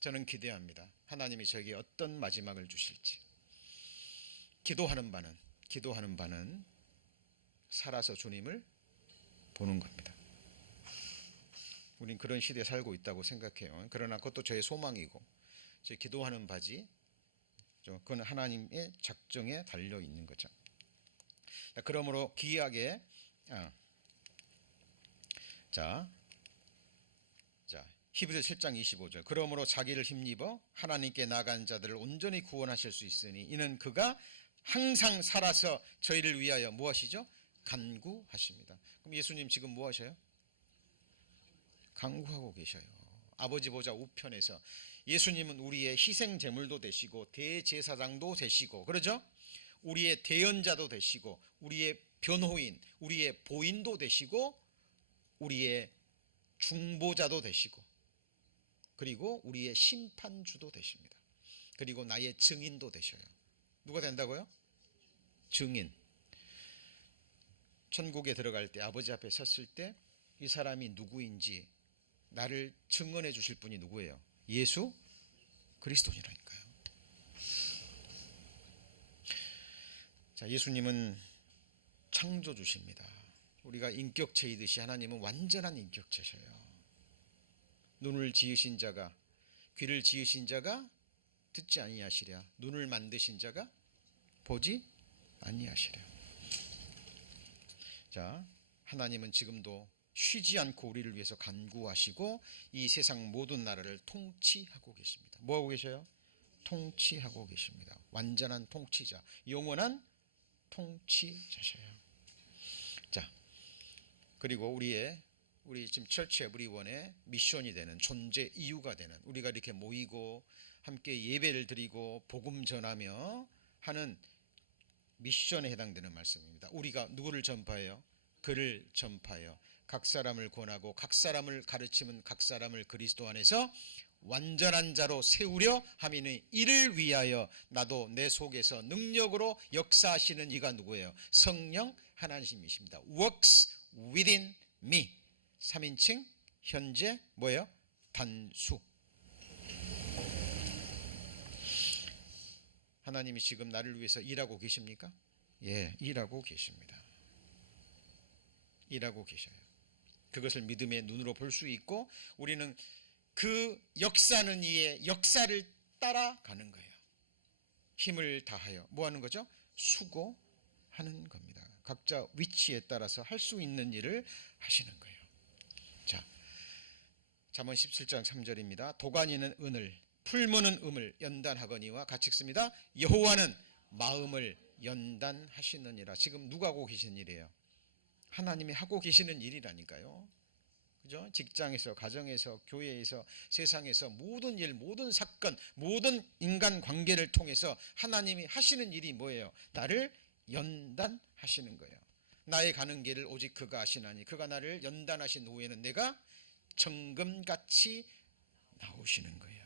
저는 기대합니다. 하나님이 저에게 어떤 마지막을 주실지. 기도하는 바는 살아서 주님을 보는 겁니다. 우린 그런 시대에 살고 있다고 생각해요. 그러나 그것도 저의 소망이고, 제 기도하는 바지, 그건 하나님의 작정에 달려 있는 거죠. 그러므로 귀하게 히브리서 7장 25절. 그러므로 자기를 힘입어 하나님께 나간 자들을 온전히 구원하실 수 있으니 이는 그가 항상 살아서 저희를 위하여 무엇이죠? 간구하십니다. 그럼 예수님 지금 뭐 하셔요? 간구하고 계셔요. 아버지 보좌 우편에서. 예수님은 우리의 희생 제물도 되시고 대제사장도 되시고, 그러죠? 우리의 대언자도 되시고, 우리의 변호인, 우리의 보인도 되시고, 우리의 중보자도 되시고, 그리고 우리의 심판주도 되십니다. 그리고 나의 증인도 되셔요. 누가 된다고요? 증인. 천국에 들어갈 때, 아버지 앞에 섰을 때 이 사람이 누구인지 나를 증언해 주실 분이 누구예요? 예수 그리스도니라니까요. 자, 예수님은 창조주십니다. 우리가 인격체이듯이 하나님은 완전한 인격체셔요. 눈을 지으신 자가, 귀를 지으신 자가 듣지 아니하시랴, 눈을 만드신 자가 보지 아니하시랴. 자, 하나님은 지금도 쉬지 않고 우리를 위해서 간구하시고 이 세상 모든 나라를 통치하고 계십니다. 뭐하고 계셔요? 통치하고 계십니다. 완전한 통치자, 영원한 통치자셔요. 자, 그리고 우리 지금 처치 에브리원의 미션이 되는, 존재 이유가 되는, 우리가 이렇게 모이고 함께 예배를 드리고 복음 전하며 하는 미션에 해당되는 말씀입니다. 우리가 누구를 전파해요? 그를 전파해요. 각 사람을 권하고 각 사람을 가르치면 각 사람을 그리스도 안에서 완전한 자로 세우려 함이니 이를 위하여 나도 내 속에서 능력으로 역사하시는 이가 누구예요? 성령 하나님이십니다. Works within me. 3인칭 현재 뭐예요? 단수. 하나님이 지금 나를 위해서 일하고 계십니까? 예, 일하고 계십니다. 일하고 계셔요. 그것을 믿음의 눈으로 볼 수 있고 우리는 그 역사는 이의 역사를 따라가는 거예요. 힘을 다하여 뭐 하는 거죠? 수고하는 겁니다. 각자 위치에 따라서 할 수 있는 일을 하시는 거예요. 자, 잠언 17장 3절입니다. 도가니는 은을, 풀무는 음을 연단하거니와 같이 읽습니다. 여호와는 마음을 연단하시느니라. 지금 누가 하고 계신 일이에요? 하나님이 하고 계시는 일이라니까요. 그죠? 직장에서, 가정에서, 교회에서, 세상에서 모든 일, 모든 사건, 모든 인간 관계를 통해서 하나님이 하시는 일이 뭐예요? 나를 연단하시는 거예요. 나의 가는 길을 오직 그가 아시나니 그가 나를 연단하신 후에는 내가 정금같이 나오시는 거예요.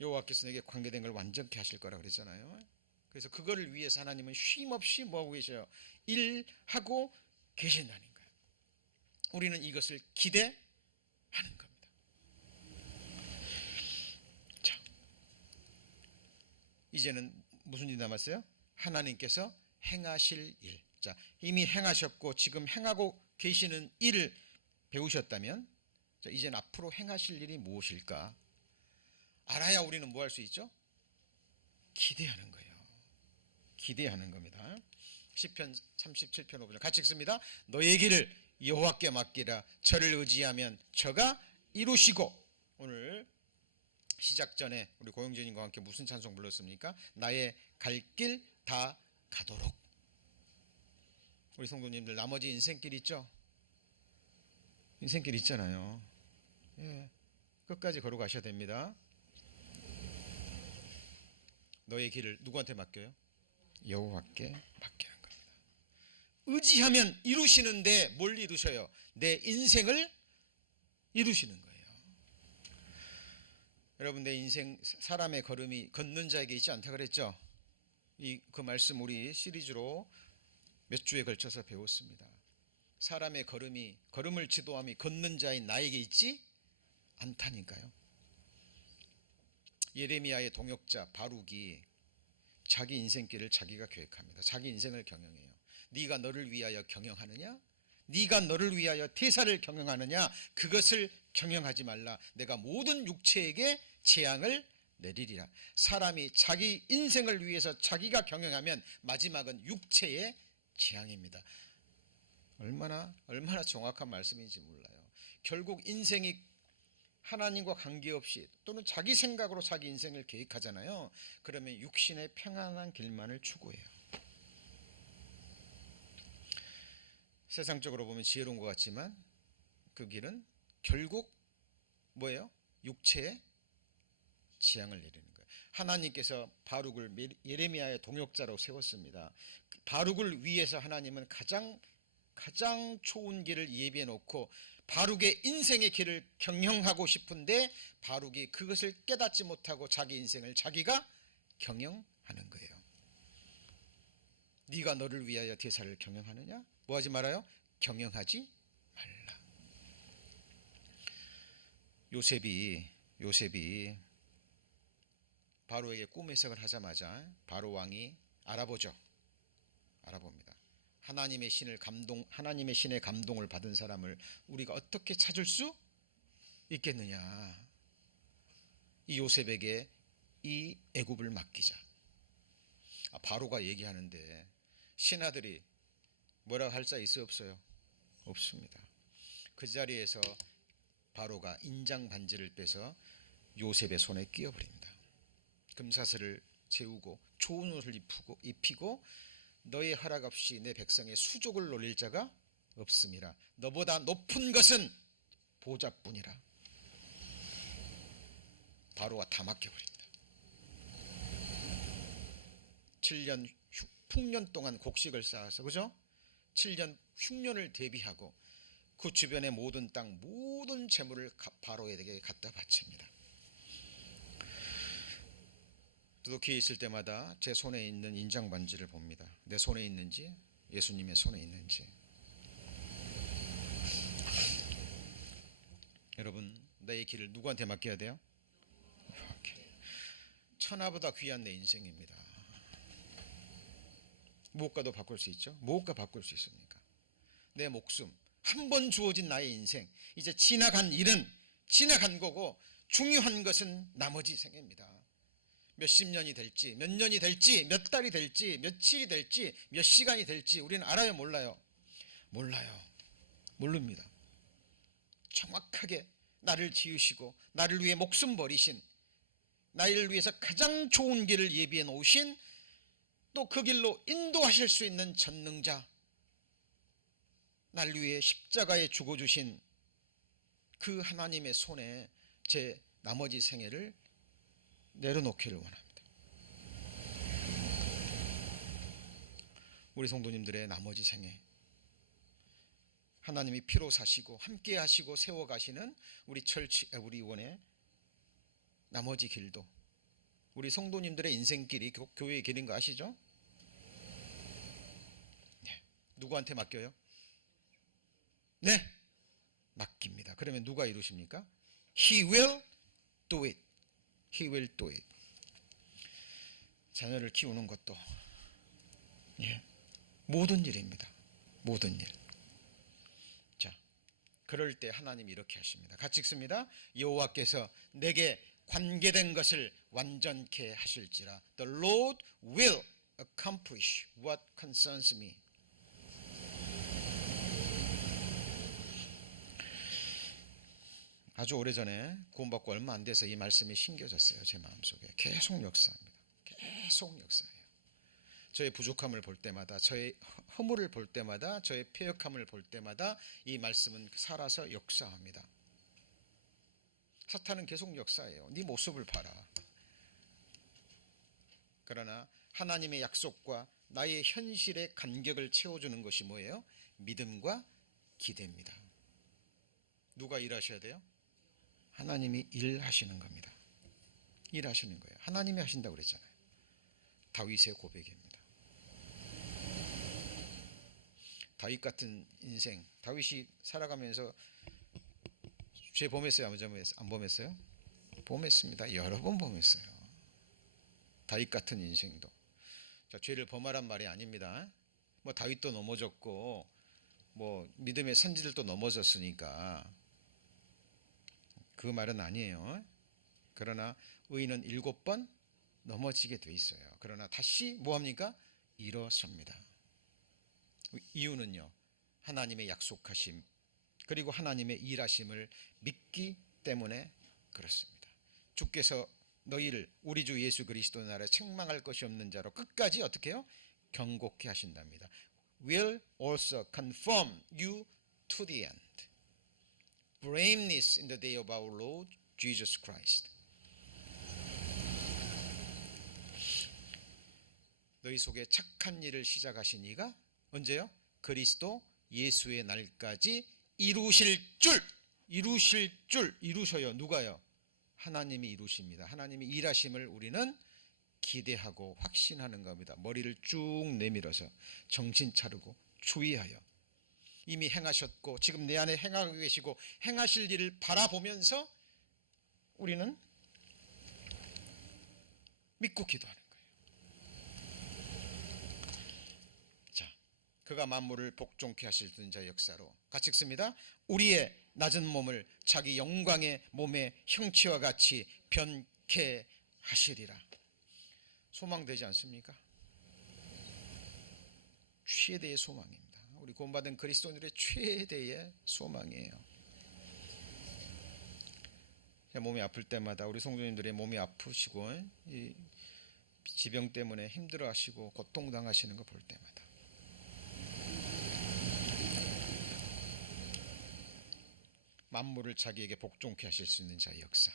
여호와께서 내게 관계된 걸 완전케 하실 거라고 그랬잖아요. 그래서 그거를 위해서 하나님은 쉼없이 뭐하고 계셔요? 일하고 계신다는 거예요. 우리는 이것을 기대하는 겁니다. 자, 이제는 무슨 일이 남았어요? 하나님께서 행하실 일. 자, 이미 행하셨고 지금 행하고 계시는 일을 배우셨다면, 자, 이제는 앞으로 행하실 일이 무엇일까? 알아야 우리는 뭐 할 수 있죠? 기대하는 거예요. 기대하는 겁니다. 시편 37편 5절 같이 읽습니다. 너의 길을 여호와께 맡기라. 저를 의지하면 저가 이루시고. 오늘 시작 전에 우리 고영진님과 함께 무슨 찬송 불렀습니까? 나의 갈 길 다 가도록. 우리 성도님들 나머지 인생길 있죠? 인생길 있잖아요. 예, 끝까지 걸어가셔야 됩니다. 너의 길을 누구한테 맡겨요? 여호와께 맡기는 겁니다. 의지하면 이루시는데 뭘 이루셔요? 내 인생을 이루시는 거예요. 여러분, 내 인생 사람의 걸음이 걷는 자에게 있지 않다 그랬죠? 그 말씀 우리 시리즈로 몇 주에 걸쳐서 배웠습니다. 사람의 걸음을 지도함이 걷는 자인 나에게 있지 않다니까요. 예레미야의 동역자 바룩이 자기 인생길을 자기가 계획합니다. 자기 인생을 경영해요. 네가 너를 위하여 경영하느냐? 네가 너를 위하여 태사를 경영하느냐? 그것을 경영하지 말라. 내가 모든 육체에게 재앙을 내리리라. 사람이 자기 인생을 위해서 자기가 경영하면 마지막은 육체의 재앙입니다. 얼마나 정확한 말씀인지 몰라요. 결국 인생이 하나님과 관계없이 또는 자기 생각으로 자기 인생을 계획하잖아요. 그러면 육신의 평안한 길만을 추구해요. 세상적으로 보면 지혜로운 것 같지만 그 길은 결국 뭐예요? 육체의 재앙을 내리는 거예요. 하나님께서 바룩을 예레미야의 동역자로 세웠습니다. 바룩을 위해서 하나님은 가장 좋은 길을 예비해 놓고 바룩의 인생의 길을 경영하고 싶은데 바룩이 그것을 깨닫지 못하고 자기 인생을 자기가 경영하는 거예요. 네가 너를 위하여 대사를 경영하느냐? 뭐하지 말아요? 경영하지 말라. 요셉이 바로에게 꿈 해석을 하자마자 바로 왕이 알아봅니다. 하나님의 신의 감동을 받은 사람을 우리가 어떻게 찾을 수 있겠느냐? 이 요셉에게 이 애굽을 맡기자. 바로가 얘기하는데 신하들이 뭐라고 할 자 있어 없어요? 없습니다. 그 자리에서 바로가 인장 반지를 빼서 요셉의 손에 끼워버립니다. 금사슬을 재우고 좋은 옷을 입히고 너의 허락 없이 내 백성의 수족을 놀릴 자가 없음이라. 너보다 높은 것은 보좌뿐이라. 바로가 다 맡겨버립니다. 7년 풍년 동안 곡식을 쌓아서, 그죠? 7년 흉년을 대비하고 그 주변의 모든 땅 모든 재물을 바로에게 갖다 바칩니다. 저도 기회 있을 때마다 제 손에 있는 인장 반지를 봅니다. 내 손에 있는지 예수님의 손에 있는지. 여러분, 나의 길을 누구한테 맡겨야 돼요? 천하보다 귀한 내 인생입니다. 무엇과도 바꿀 수 있죠? 무엇과 바꿀 수 있습니까? 내 목숨, 한 번 주어진 나의 인생, 이제 지나간 일은 지나간 거고 중요한 것은 나머지 생입니다. 몇십 년이 될지, 몇 년이 될지, 몇 달이 될지, 며칠이 될지, 몇 시간이 될지 우리는 알아요, 몰라요? 몰라요. 모릅니다. 정확하게 나를 지으시고 나를 위해 목숨 버리신, 나를 위해서 가장 좋은 길을 예비해 놓으신, 또 그 길로 인도하실 수 있는 전능자, 나를 위해 십자가에 죽어주신 그 하나님의 손에 제 나머지 생애를 내려놓기를 원합니다. 우리 성도님들의 나머지 생애, 하나님이 피로 사시고 함께 하시고 세워가시는 우리 의원의 나머지 길도, 우리 성도님들의 인생길이 교회의 길인 거 아시죠? 네. 누구한테 맡겨요? 네, 맡깁니다. 그러면 누가 이루십니까? He will do it. He will do it. 자녀를 키우는 것도 모든 일입니다. 모든 일. 자, 그럴 때 하나님이 이렇게 하십니다. 같이 읽습니다. 여호와께서 내게 관계된 것을 완전케 하실지라. The Lord will accomplish what concerns me. 아주 오래전에 구원받고 얼마 안 돼서 이 말씀이 심겨졌어요. 제 마음속에. 계속 역사합니다. 계속 역사해요. 저의 부족함을 볼 때마다, 저의 허물을 볼 때마다, 저의 패역함을 볼 때마다 이 말씀은 살아서 역사합니다. 사탄은 계속 역사해요. 네 모습을 봐라. 그러나 하나님의 약속과 나의 현실의 간격을 채워주는 것이 뭐예요? 믿음과 기대입니다. 누가 일하셔야 돼요? 하나님이 일하시는 겁니다. 일하시는 거예요. 하나님이 하신다고 그랬잖아요. 다윗의 고백입니다. 다윗 같은 인생, 다윗이 살아가면서 죄 범했어요? 안 범했어요? 범했습니다. 여러 번 범했어요. 다윗 같은 인생도. 자, 죄를 범하란 말이 아닙니다. 뭐 다윗도 넘어졌고 뭐 믿음의 선지들도 넘어졌으니까 그 말은 아니에요. 그러나 의인은 7번 넘어지게 돼 있어요. 그러나 다시 뭐합니까? 일어섭니다. 이유는요, 하나님의 약속하심 그리고 하나님의 일하심을 믿기 때문에 그렇습니다. 주께서 너희를 우리 주 예수 그리스도 나라에 책망할 것이 없는 자로 끝까지 어떻게 해요? 경고케 하신답니다. Will also confirm you to the end. Blameless in the day of our Lord Jesus Christ. 너희 속에 착한 일을 시작하신 이가 언제요? 그리스도 예수의 날까지 이루셔요. 누가요? 하나님이 이루십니다. 하나님이 일하심을 우리는 기대하고 확신하는 겁니다. 머리를 쭉 내밀어서 정신 차리고 주의하여 이미 행하셨고 지금 내 안에 행하고 계시고 행하실 일을 바라보면서 우리는 믿고 기도하는 거예요. 자, 그가 만물을 복종케 하실 자의 역사로 같이 읽습니다. 우리의 낮은 몸을 자기 영광의 몸의 형체와 같이 변케 하시리라. 소망되지 않습니까? 최대의 소망입니다. 우리 구원받은 그리스도인들의 최대의 소망이에요. 몸이 아플 때마다 우리 성도님들의 몸이 아프시고 이 지병 때문에 힘들어하시고 고통당하시는 거 볼 때마다 만물을 자기에게 복종케 하실 수 있는 자의 역사.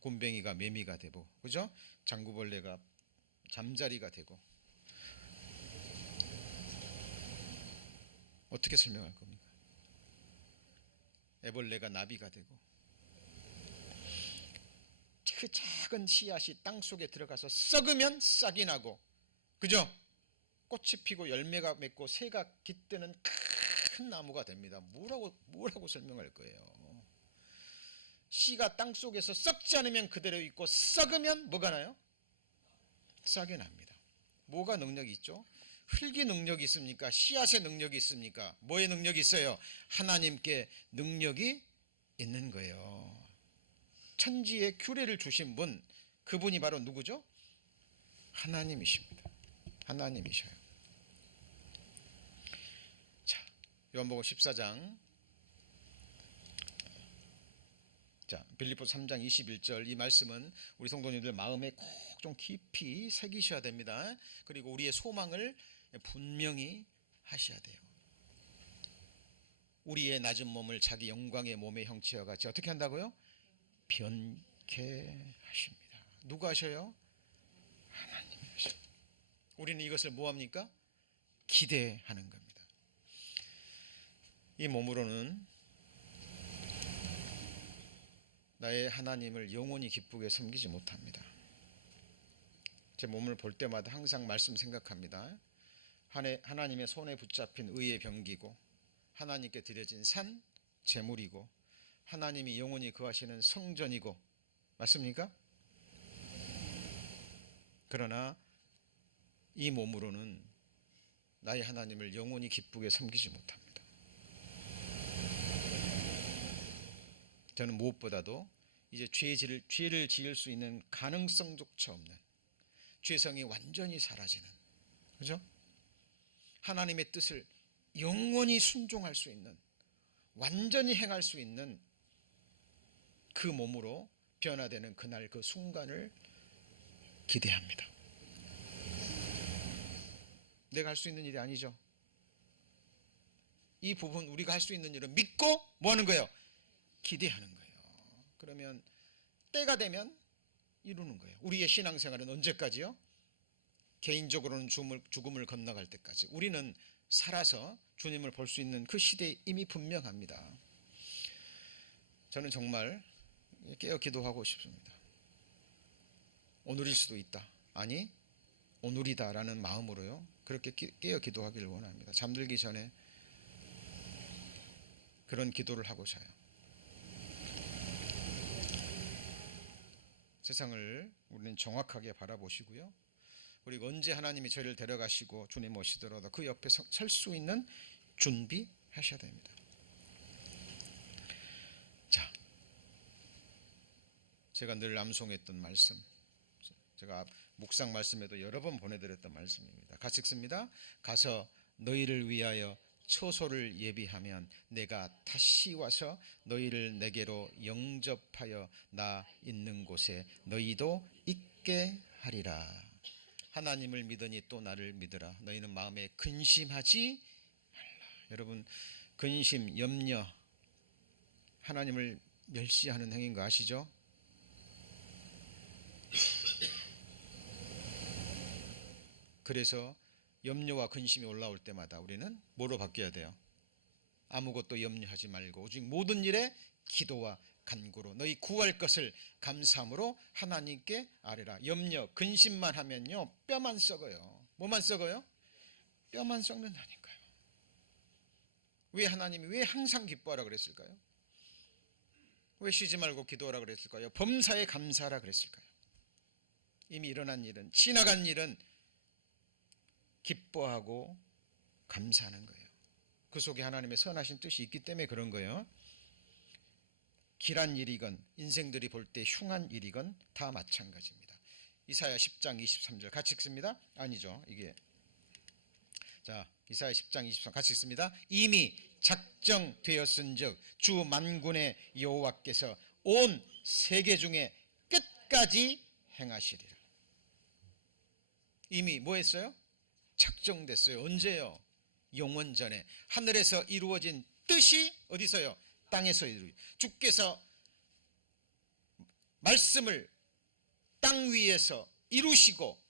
곰뱅이가 매미가 되고, 그죠? 장구벌레가 잠자리가 되고, 어떻게 설명할 겁니까? 애벌레가 나비가 되고, 그 작은 씨앗이 땅 속에 들어가서 썩으면 싹이 나고, 그죠? 꽃이 피고 열매가 맺고 새가 깃드는 큰 나무가 됩니다. 뭐라고 설명할 거예요? 씨가 땅 속에서 썩지 않으면 그대로 있고 썩으면 뭐가 나요? 싹이 납니다. 뭐가 능력이 있죠? 흙이 능력이 있습니까? 씨앗의 능력이 있습니까? 뭐의 능력이 있어요? 하나님께 능력이 있는 거예요. 천지의 규례를 주신 분, 그분이 바로 누구죠? 하나님이십니다. 하나님이셔요. 자, 요한복음 14장, 자, 빌립보서 3장 21절 이 말씀은 우리 성도님들 마음에 꼭 좀 깊이 새기셔야 됩니다. 그리고 우리의 소망을 분명히 하셔야 돼요. 우리의 낮은 몸을 자기 영광의 몸의 형체와 같이 어떻게 한다고요? 변케 하십니다. 누가 하셔요? 하나님이 하셔요. 우리는 이것을 뭐합니까? 기대하는 겁니다. 이 몸으로는 나의 하나님을 영원히 기쁘게 섬기지 못합니다. 제 몸을 볼 때마다 항상 말씀 생각합니다. 하나님의 손에 붙잡힌 의의 병기고 하나님께 드려진 산 제물이고 하나님이 영원히 거하시는 성전이고 맞습니까? 그러나 이 몸으로는 나의 하나님을 영원히 기쁘게 섬기지 못합니다. 저는 무엇보다도 이제 죄를 지을 수 있는 가능성조차 없는 죄성이 완전히 사라지는, 그죠? 하나님의 뜻을 영원히 순종할 수 있는, 완전히 행할 수 있는 그 몸으로 변화되는 그날 그 순간을 기대합니다. 내가 할 수 있는 일이 아니죠. 이 부분 우리가 할 수 있는 일은 믿고 뭐 하는 거예요? 기대하는 거예요. 그러면 때가 되면 이루는 거예요. 우리의 신앙생활은 언제까지요? 개인적으로는 죽음을 건너갈 때까지. 우리는 살아서 주님을 볼 수 있는 그 시대에 이미 분명합니다. 저는 정말 깨어 기도하고 싶습니다. 오늘일 수도 있다. 아니 오늘이다라는 마음으로요. 그렇게 깨어 기도하기를 원합니다. 잠들기 전에 그런 기도를 하고 자요. 세상을 우리는 정확하게 바라보시고요. 그리고 언제 하나님이 저희를 데려가시고 주님 오시더라도 그 옆에 설 수 있는 준비하셔야 됩니다. 자, 제가 늘 암송했던 말씀, 제가 묵상 말씀에도 여러 번 보내드렸던 말씀입니다. 같이 읽습니다. 가서 너희를 위하여 처소를 예비하면 내가 다시 와서 너희를 내게로 영접하여 나 있는 곳에 너희도 있게 하리라. 하나님을 믿으니 또 나를 믿으라. 너희는 마음에 근심하지 말라. 여러분, 근심, 염려, 하나님을 멸시하는 행위인 거 아시죠? 그래서 염려와 근심이 올라올 때마다 우리는 뭐로 바뀌어야 돼요? 아무것도 염려하지 말고 오직 모든 일에 기도와 간구로 너희 구할 것을 감사함으로 하나님께 아뢰라. 염려, 근심만 하면요 뼈만 썩어요. 뭐만 썩어요? 뼈만 썩는다니까요. 왜 하나님이 왜 항상 기뻐하라 그랬을까요? 왜 쉬지 말고 기도하라 그랬을까요? 범사에 감사하라 그랬을까요? 이미 일어난 일은, 지나간 일은 기뻐하고 감사하는 거예요. 그 속에 하나님의 선하신 뜻이 있기 때문에 그런 거예요. 길한 일이건 인생들이 볼 때 흉한 일이건 다 마찬가지입니다. 이사야 10장 23절 같이 읽습니다. 아니죠. 이게 자, 이사야 10장 23절 같이 읽습니다. 이미 작정되었은즉 주 만군의 여호와께서 온 세계 중에 끝까지 행하시리라. 이미 뭐 했어요? 작정됐어요. 언제요? 영원 전에 하늘에서 이루어진 뜻이 어디서요? 땅에서 이루어진. 주께서 말씀을 땅 위에서 이루시고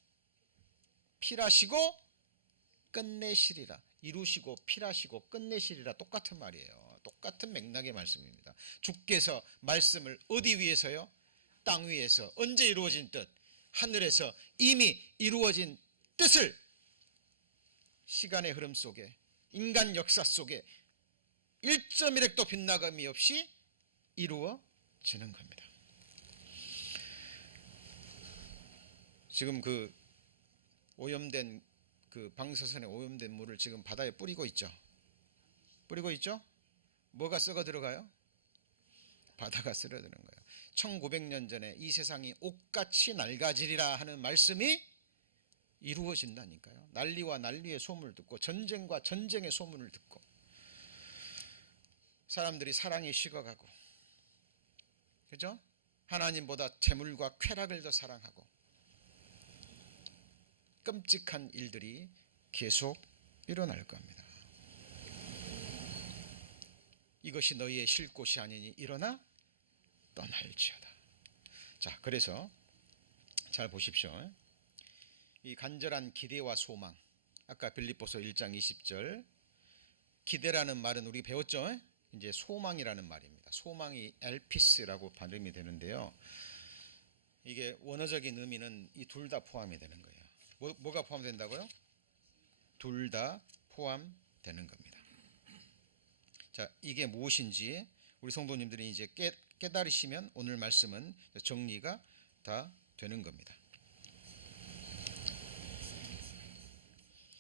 필하시고 끝내시리라. 이루시고 필하시고 끝내시리라. 똑같은 말이에요. 똑같은 맥락의 말씀입니다. 주께서 말씀을 어디 위에서요? 땅 위에서. 언제 이루어진 뜻? 하늘에서 이미 이루어진 뜻을 시간의 흐름 속에 인간 역사 속에 1.1획도 빗나감이 없이 이루어지는 겁니다. 지금 그 오염된 그 방사선에 오염된 물을 지금 바다에 뿌리고 있죠. 뿌리고 있죠? 뭐가 썩어 들어가요? 바다가 썩어 들어가는 거예요. 1900년 전에 이 세상이 옥같이 낡아지리라 하는 말씀이 이루어진다니까요. 난리와 난리의 소문을 듣고 전쟁과 전쟁의 소문을 듣고 사람들이 사랑이 식어가고, 그죠? 하나님보다 재물과 쾌락을 더 사랑하고 끔찍한 일들이 계속 일어날 겁니다. 이것이 너희의 쉴 곳이 아니니 일어나 떠날지어다. 자, 그래서 잘 보십시오. 이 간절한 기대와 소망, 아까 빌립보서 1장 20절 기대라는 말은 우리 배웠죠? 이제 소망이라는 말입니다. 소망이 엘피스라고 발음이 되는데요. 이게 원어적인 의미는 이 둘 다 포함이 되는 거예요. 뭐가 포함된다고요? 둘 다 포함되는 겁니다. 자, 이게 무엇인지 우리 성도님들이 이제 깨달으시면 오늘 말씀은 정리가 다 되는 겁니다.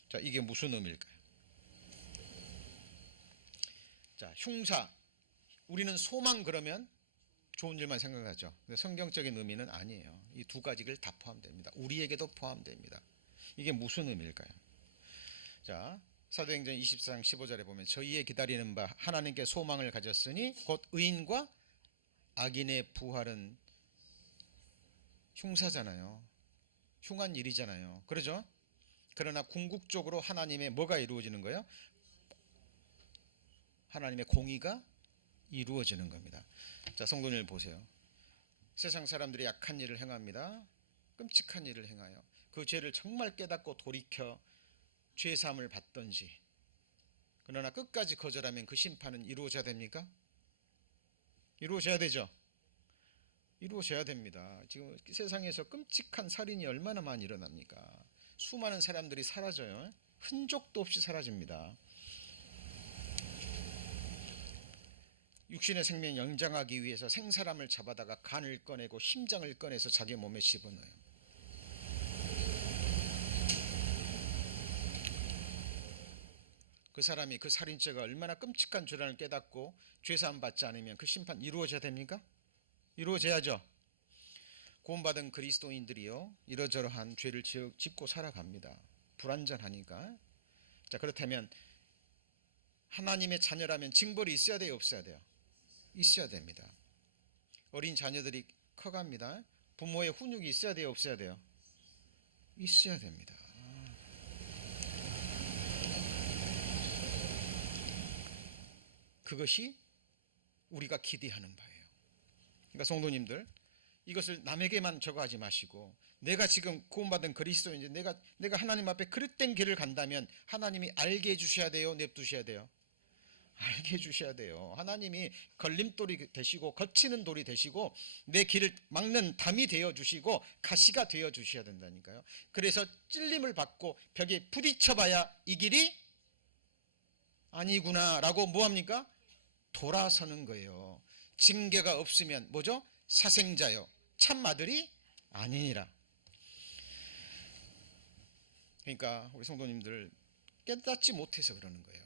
자, 이게 무슨 의미일까요? 자, 흉사. 우리는 소망 그러면 좋은 일만 생각하죠. 근데 성경적인 의미는 아니에요. 이 두 가지를 다 포함됩니다. 우리에게도 포함됩니다. 이게 무슨 의미일까요? 자, 사도행전 24장 15절에 보면 저희의 기다리는 바 하나님께 소망을 가졌으니 곧 의인과 악인의 부활은 흉사잖아요. 흉한 일이잖아요. 그러죠? 그러나 궁극적으로 하나님의 뭐가 이루어지는 거예요? 하나님의 공의가 이루어지는 겁니다. 자, 성도님을 보세요. 세상 사람들이 약한 일을 행합니다. 끔찍한 일을 행하여 그 죄를 정말 깨닫고 돌이켜 죄사함을 받든지, 그러나 끝까지 거절하면 그 심판은 이루어져야 됩니까? 이루어져야 되죠. 이루어져야 됩니다. 지금 세상에서 끔찍한 살인이 얼마나 많이 일어납니까? 수많은 사람들이 사라져요. 흔적도 없이 사라집니다. 육신의 생명 연장하기 위해서 생사람을 잡아다가 간을 꺼내고 심장을 꺼내서 자기 몸에 집어넣어요. 그 사람이 그 살인죄가 얼마나 끔찍한 죄라는 깨닫고 죄사함 받지 않으면 그 심판 이루어져야 됩니까? 이루어져야죠. 구원받은 그리스도인들이요, 이러저러한 죄를 짓고 살아갑니다. 불완전하니까. 자, 그렇다면 하나님의 자녀라면 징벌이 있어야 돼요, 없어야 돼요? 있어야 됩니다. 어린 자녀들이 커갑니다. 부모의 훈육이 있어야 돼요, 없어야 돼요? 있어야 됩니다. 그것이 우리가 기대하는 바예요. 그러니까 성도님들, 이것을 남에게만 저거하지 마시고, 내가 지금 구원받은 그리스도인데 내가 하나님 앞에 그릇된 길을 간다면 하나님이 알게 해주셔야 돼요, 냅두셔야 돼요? 알게 해주셔야 돼요. 하나님이 걸림돌이 되시고 거치는 돌이 되시고 내 길을 막는 담이 되어주시고 가시가 되어주셔야 된다니까요. 그래서 찔림을 받고 벽에 부딪혀봐야 이 길이 아니구나 라고 뭐합니까? 돌아서는 거예요. 징계가 없으면 뭐죠? 사생자요, 참 아들이 아니니라. 그러니까 우리 성도님들 깨닫지 못해서 그러는 거예요.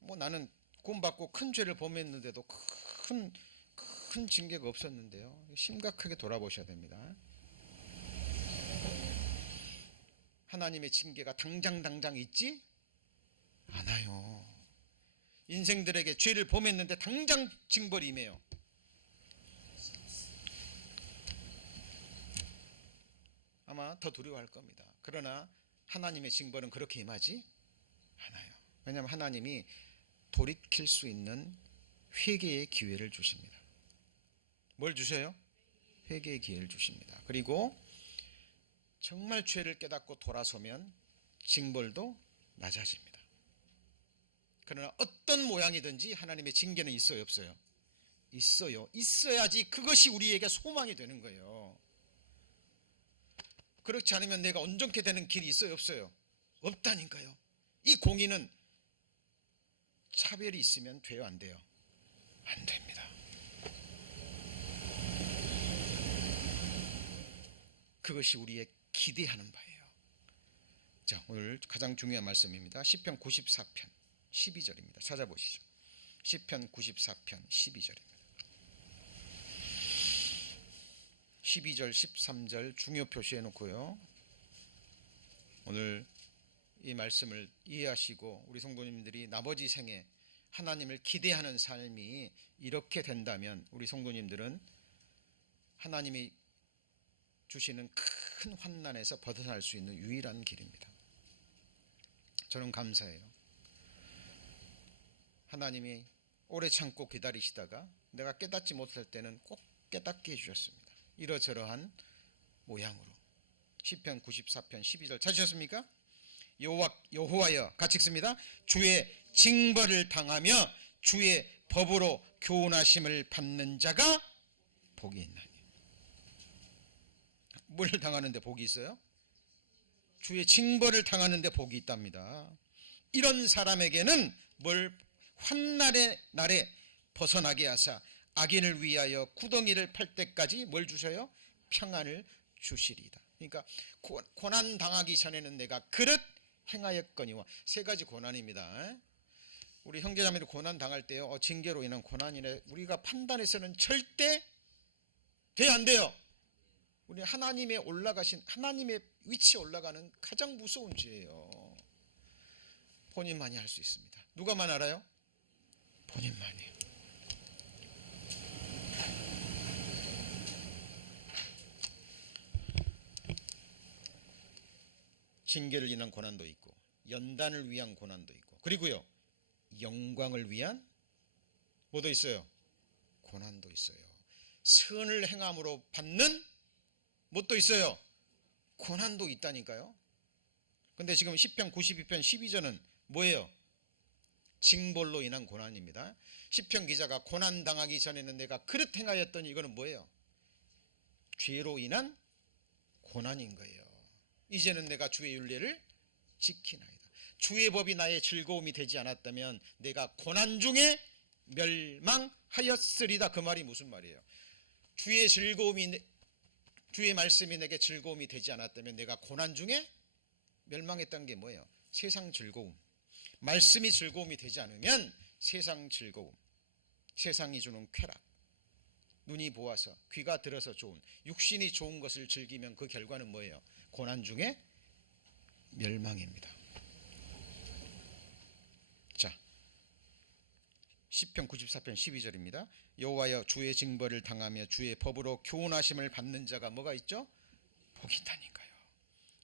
뭐 나는 구원받고 큰 죄를 범했는데도 큰 징계가 없었는데요. 심각하게 돌아보셔야 됩니다. 하나님의 징계가 당장 있지 않아요. 인생들에게 죄를 범했는데 당장 징벌이 임해요. 아마 더 두려워할 겁니다. 그러나 하나님의 징벌은 그렇게 임하지 않아요. 왜냐하면 하나님이 돌이킬 수 있는 회개의 기회를 주십니다. 뭘 주셔요? 회개의 기회를 주십니다. 그리고 정말 죄를 깨닫고 돌아서면 징벌도 낮아집니다. 그러나 어떤 모양이든지 하나님의 징계는 있어요, 없어요? 있어요. 있어야지 그것이 우리에게 소망이 되는 거예요. 그렇지 않으면 내가 온전케 되는 길이 있어요, 없어요? 없다니까요. 이 공의는 차별이 있으면 돼요, 안 돼요? 안 됩니다. 그것이 우리의 기대하는 바예요. 자, 오늘 가장 중요한 말씀입니다. 시편 94편 12절입니다. 찾아보시죠. 시편 94편 12절입니다. 12절 13절 중요 표시해 놓고요, 오늘 이 말씀을 이해하시고 우리 성도님들이 나머지 생에 하나님을 기대하는 삶이 이렇게 된다면 우리 성도님들은 하나님이 주시는 큰 환난에서 벗어날 수 있는 유일한 길입니다. 저는 감사해요. 하나님이 오래 참고 기다리시다가 내가 깨닫지 못할 때는 꼭 깨닫게 해주셨습니다. 이러저러한 모양으로. 시편 94편 12절 찾으셨습니까? 여호와여, 같이 읽습니다. 주의 징벌을 당하며 주의 법으로 교훈하심을 받는 자가 복이 있나니. 뭘 당하는데 복이 있어요? 주의 징벌을 당하는데 복이 있답니다. 이런 사람에게는 뭘 환난의 날에 벗어나게 하사 악인을 위하여 구덩이를 팔 때까지 뭘 주셔요? 평안을 주시리이다. 그러니까 고난 당하기 전에는 내가 그릇 행하였거니와. 세 가지 고난입니다. 우리 형제자매들 고난 당할 때요, 징계로 인한 고난이래 우리가 판단해서는 절대 돼야 안 돼요. 우리 하나님의 위치에 올라가는 가장 무서운 죄예요. 본인만이 할 수 있습니다. 누가만 알아요? 본인만이에요. 징계를 인한 고난도 있고 연단을 위한 고난도 있고, 그리고요 영광을 위한 뭐도 있어요? 고난도 있어요. 선을 행함으로 받는 뭣도 있어요? 고난도 있다니까요. 근데 지금 시편 92편 12절은 뭐예요? 징벌로 인한 고난입니다. 시편 기자가 고난 당하기 전에는 내가 그릇 행하였더니 이거는 뭐예요? 죄로 인한 고난인 거예요. 이제는 내가 주의 윤례를 지키나이다. 주의 법이 나의 즐거움이 되지 않았다면 내가 고난 중에 멸망하였으리다. 그 말이 무슨 말이에요? 주의 말씀이 내게 즐거움이 되지 않았다면 내가 고난 중에 멸망했다는 게 뭐예요? 세상 즐거움. 말씀이 즐거움이 되지 않으면 세상 즐거움, 세상이 주는 쾌락, 눈이 보아서 귀가 들어서 좋은, 육신이 좋은 것을 즐기면 그 결과는 뭐예요? 고난 중에 멸망입니다. 자, 시편 94편 12절입니다. 여호와여, 주의 징벌을 당하며 주의 법으로 교훈하심을 받는 자가 뭐가 있죠? 복이 있다니까요.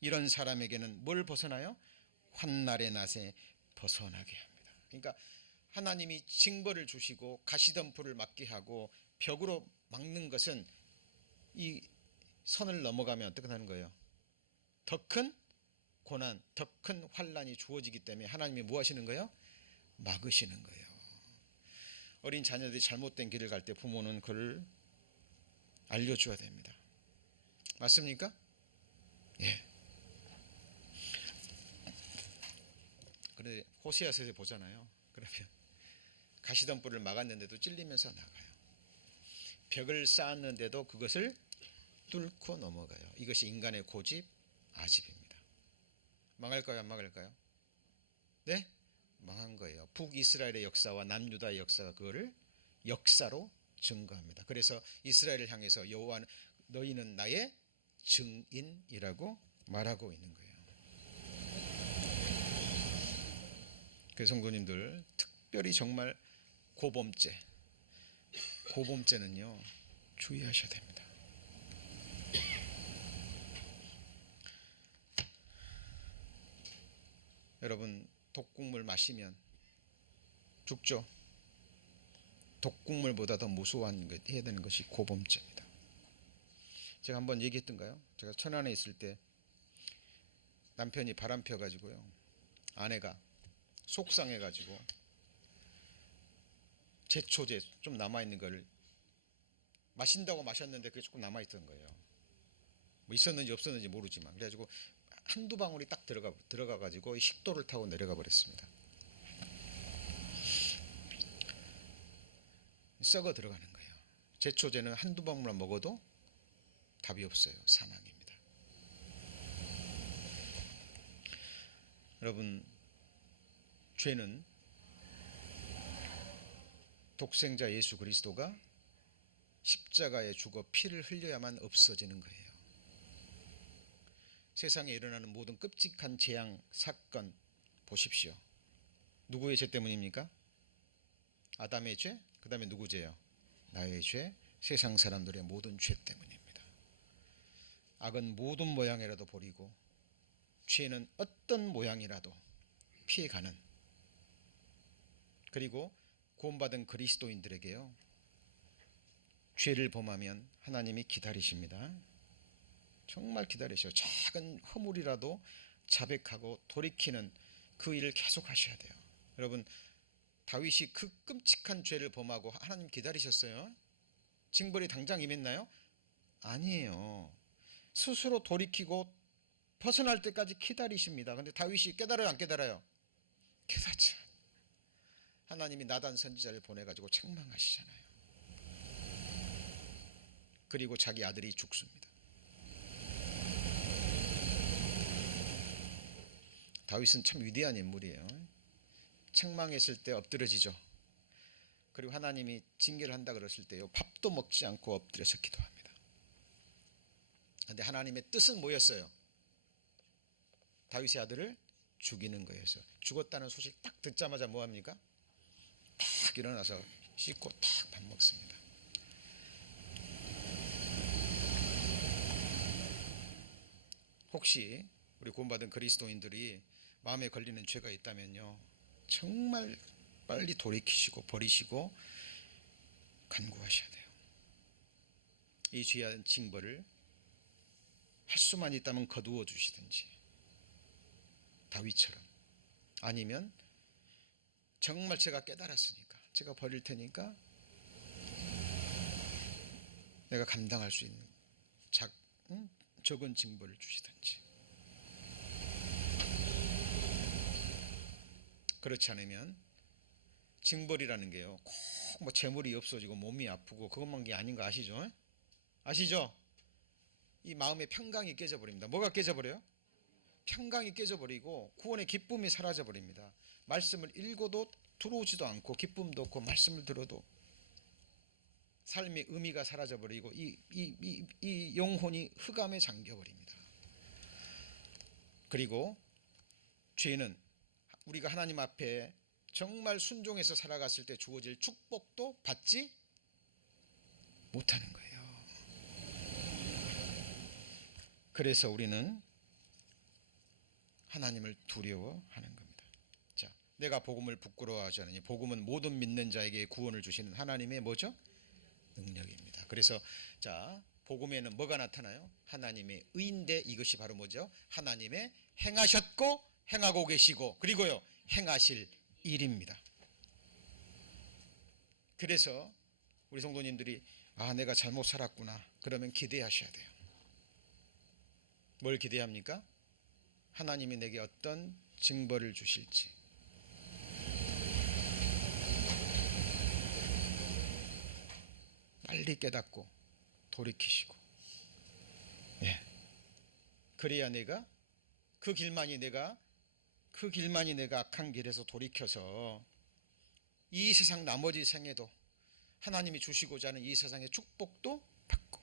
이런 사람에게는 뭘 벗어나요? 환날의 낫에 벗어나게 합니다. 그러니까 하나님이 징벌을 주시고 가시덤불을 맞게 하고 벽으로 막는 것은 이 선을 넘어가면 어떻게 하는 거예요? 더 큰 고난, 더 큰 환난이 주어지기 때문에 하나님이 뭐 하시는 거예요? 막으시는 거예요. 어린 자녀들이 잘못된 길을 갈 때 부모는 그걸 알려줘야 됩니다. 맞습니까? 예. 그런데 호세아서에 보잖아요. 그러면 가시덤불을 막았는데도 찔리면서 나가요. 벽을 쌓았는데도 그것을 뚫고 넘어가요. 이것이 인간의 고집, 아집입니다. 망할까요? 안 망할까요? 네? 망한 거예요. 북이스라엘의 역사와 남유다의 역사가 그거를 역사로 증거합니다. 그래서 이스라엘을 향해서 여호와는 너희는 나의 증인이라고 말하고 있는 거예요. 그 성도님들, 특별히 정말 고범죄는요 주의하셔야 됩니다. 여러분, 독국물 마시면 죽죠. 독국물보다 더 무서운 것 해야 되는 것이 고범죄입니다. 제가 한번 얘기했던가요? 제가 천안에 있을 때 남편이 바람 펴가지고요, 아내가 속상해가지고 제초제 좀 남아있는 걸 마신다고 마셨는데 그게 조금 남아있던 거예요. 뭐 있었는지 없었는지 모르지만, 그래가지고 한두 방울이 딱 들어가가지고 식도를 타고 내려가 버렸습니다. 썩어 들어가는 거예요. 제초제는 한두 방울만 먹어도 답이 없어요. 사망입니다. 여러분, 죄는 독생자 예수 그리스도가 십자가에 죽어 피를 흘려야만 없어지는 거예요. 세상에 일어나는 모든 끔찍한 재앙, 사건 보십시오. 누구의 죄 때문입니까? 아담의 죄, 그 다음에 누구 죄요? 나의 죄, 세상 사람들의 모든 죄 때문입니다. 악은 모든 모양이라도 버리고 죄는 어떤 모양이라도 피해가는, 그리고 구원받은 그리스도인들에게요, 죄를 범하면 하나님이 기다리십니다. 정말 기다리셔요. 작은 허물이라도 자백하고 돌이키는 그 일을 계속 하셔야 돼요. 여러분, 다윗이 그 끔찍한 죄를 범하고 하나님 기다리셨어요? 징벌이 당장 임했나요? 아니에요. 스스로 돌이키고 벗어날 때까지 기다리십니다. 근데 다윗이 깨달아요, 안 깨달아요? 깨닫죠. 하나님이 나단 선지자를 보내가지고 책망하시잖아요. 그리고 자기 아들이 죽습니다. 다윗은 참 위대한 인물이에요. 책망했을 때 엎드려지죠. 그리고 하나님이 징계를 한다 그랬을 때요, 밥도 먹지 않고 엎드려서 기도합니다. 그런데 하나님의 뜻은 뭐였어요? 다윗의 아들을 죽이는 거였어요. 죽었다는 소식 딱 듣자마자 뭐합니까? 딱 일어나서 씻고 딱 밥 먹습니다. 혹시 우리 구원받은 그리스도인들이 마음에 걸리는 죄가 있다면요, 정말 빨리 돌이키시고 버리시고 간구하셔야 돼요. 이 죄한 징벌을 할 수만 있다면 거두어 주시든지, 다윗처럼, 아니면 정말 제가 깨달았으니까 제가 버릴 테니까 내가 감당할 수 있는 적은 징벌을 주시든지, 그렇지 않으면 징벌이라는 게요, 꼭 뭐 재물이 없어지고 몸이 아프고 그것만 게 아닌 거 아시죠? 아시죠? 이 마음의 평강이 깨져버립니다. 뭐가 깨져버려요? 평강이 깨져버리고 구원의 기쁨이 사라져버립니다. 말씀을 읽어도 들어오지도 않고 기쁨도 없고, 말씀을 들어도 삶의 의미가 사라져버리고 이 영혼이 흑암에 잠겨버립니다. 그리고 죄는 우리가 하나님 앞에 정말 순종해서 살아갔을 때 주어질 축복도 받지 못하는 거예요. 그래서 우리는 하나님을 두려워하는 겁니다. 자, 내가 복음을 부끄러워하지 않으니, 복음은 모든 믿는 자에게 구원을 주시는 하나님의 뭐죠? 능력입니다. 그래서 자, 복음에는 뭐가 나타나요? 하나님의 의인데, 이것이 바로 뭐죠? 하나님의 행하셨고 행하고 계시고 그리고요 행하실 일입니다. 그래서 우리 성도님들이 내가 잘못 살았구나 그러면 기대하셔야 돼요. 뭘 기대합니까? 하나님이 내게 어떤 징벌을 주실지. 빨리 깨닫고 돌이키시고, 그래야 내가 그 길만이 내가 악한 길에서 돌이켜서 이 세상 나머지 생에도 하나님이 주시고자 하는 이 세상의 축복도 받고,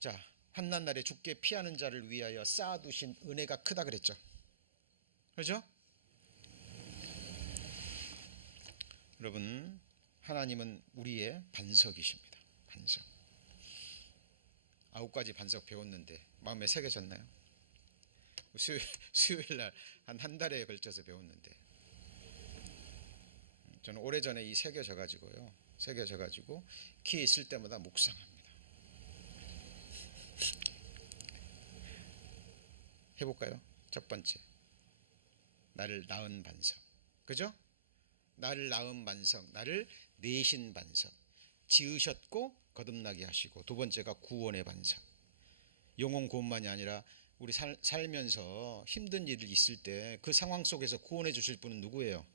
자, 환난 날에 죽게 피하는 자를 위하여 쌓아두신 은혜가 크다 그랬죠. 그렇죠? 여러분, 하나님은 우리의 반석이십니다. 반석. 9가지 반석 배웠는데 마음에 새겨졌나요? 수요일 날 한 달에 걸쳐서 배웠는데, 저는 오래전에 이 새겨져 가지고 기회 있을 때마다 묵상합니다. 해볼까요? 첫 번째, 나를 낳은 반석. 그죠? 나를 낳은 반석, 나를 내신 반석, 지으셨고 거듭나게 하시고. 두 번째가 구원의 반석. 영혼 구원만이 아니라 우리 살면서 힘든 일이 있을 때 그 상황 속에서 구원해 주실 분은 누구예요?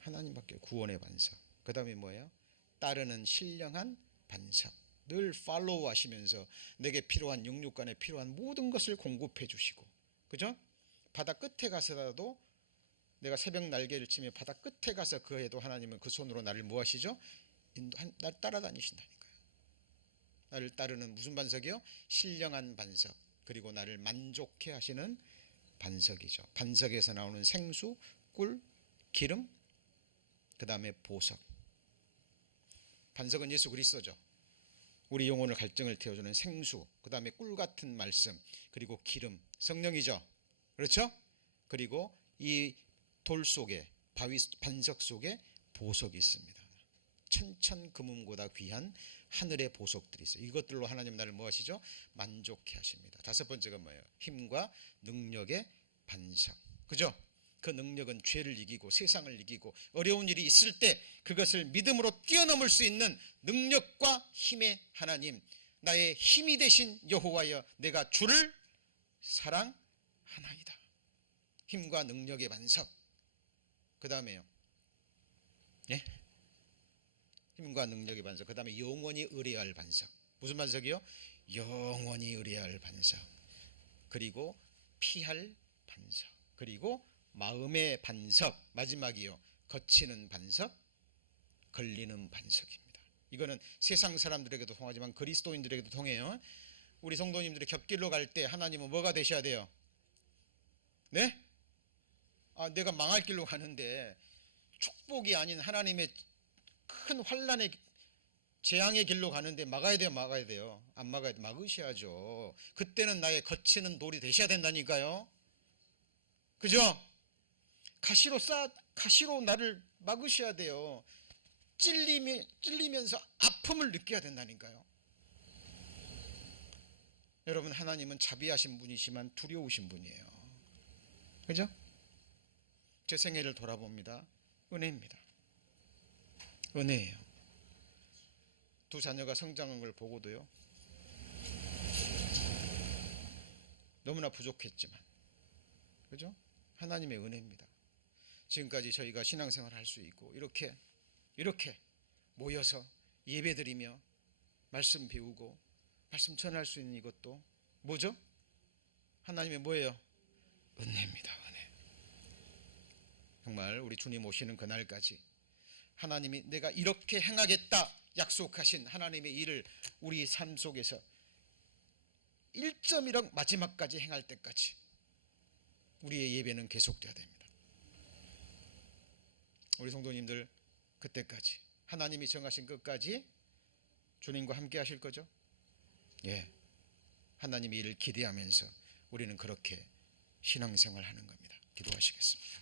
하나님밖에. 구원의 반석. 그 다음에 뭐예요? 따르는 신령한 반석. 늘 팔로우 하시면서 내게 필요한, 영육간에 필요한 모든 것을 공급해 주시고, 그죠? 바다 끝에 가서라도, 내가 새벽 날개를 치며 바다 끝에 가서 그 해도 하나님은 그 손으로 나를 뭐 하시죠? 날 따라다니신다니까요. 나를 따르는 무슨 반석이요? 신령한 반석. 그리고 나를 만족해 하시는 반석이죠. 반석에서 나오는 생수, 꿀, 기름, 그 다음에 보석. 반석은 예수 그리스도죠. 우리 영혼을 갈증을 태워주는 생수, 그 다음에 꿀 같은 말씀, 그리고 기름, 성령이죠. 그렇죠? 그리고 이 돌 속에, 바위 반석 속에 보석이 있습니다. 천천금음보다 귀한 하늘의 보석들이 있어요. 이것들로 하나님 나를 뭐 하시죠? 만족해 하십니다. 다섯 번째가 뭐예요? 힘과 능력의 반석. 그죠? 그 능력은 죄를 이기고 세상을 이기고 어려운 일이 있을 때 그것을 믿음으로 뛰어넘을 수 있는 능력과 힘의 하나님, 나의 힘이 되신 여호와여, 내가 주를 사랑하나이다. 힘과 능력의 반석. 그 다음에요, 힘과 능력의 반석. 그 다음에 영원히 의뢰할 반석. 무슨 반석이요? 영원히 의뢰할 반석. 그리고 피할 반석. 그리고 마음의 반석. 마지막이요, 거치는 반석, 걸리는 반석입니다. 이거는 세상 사람들에게도 통하지만 그리스도인들에게도 통해요. 우리 성도님들이 겹길로 갈 때 하나님은 뭐가 되셔야 돼요? 네? 내가 망할 길로 가는데 축복이 아닌 하나님의 큰 환난의 재앙의 길로 가는데 막아야 돼요? 안 막아야 돼? 막으셔야죠. 그때는 나의 거치는 돌이 되셔야 된다니까요. 그죠? 가시로 나를 막으셔야 돼요. 찔리면서 아픔을 느껴야 된다니까요. 여러분, 하나님은 자비하신 분이시지만 두려우신 분이에요. 그죠? 제 생애를 돌아봅니다. 은혜입니다. 은혜예요. 두 자녀가 성장한 걸 보고도요, 너무나 부족했지만, 그죠? 하나님의 은혜입니다. 지금까지 저희가 신앙생활을 할 수 있고 이렇게 모여서 예배드리며 말씀 배우고 말씀 전할 수 있는 이것도 뭐죠? 하나님의 뭐예요? 은혜입니다. 은혜. 정말 우리 주님 오시는 그날까지 하나님이 내가 이렇게 행하겠다 약속하신 하나님의 일을 우리 삶 속에서 1.1억 마지막까지 행할 때까지 우리의 예배는 계속돼야 됩니다. 우리 성도님들 그때까지 하나님이 정하신 끝까지 주님과 함께 하실 거죠? 예. 하나님의 일을 기대하면서 우리는 그렇게 신앙생활 하는 겁니다. 기도하시겠습니다.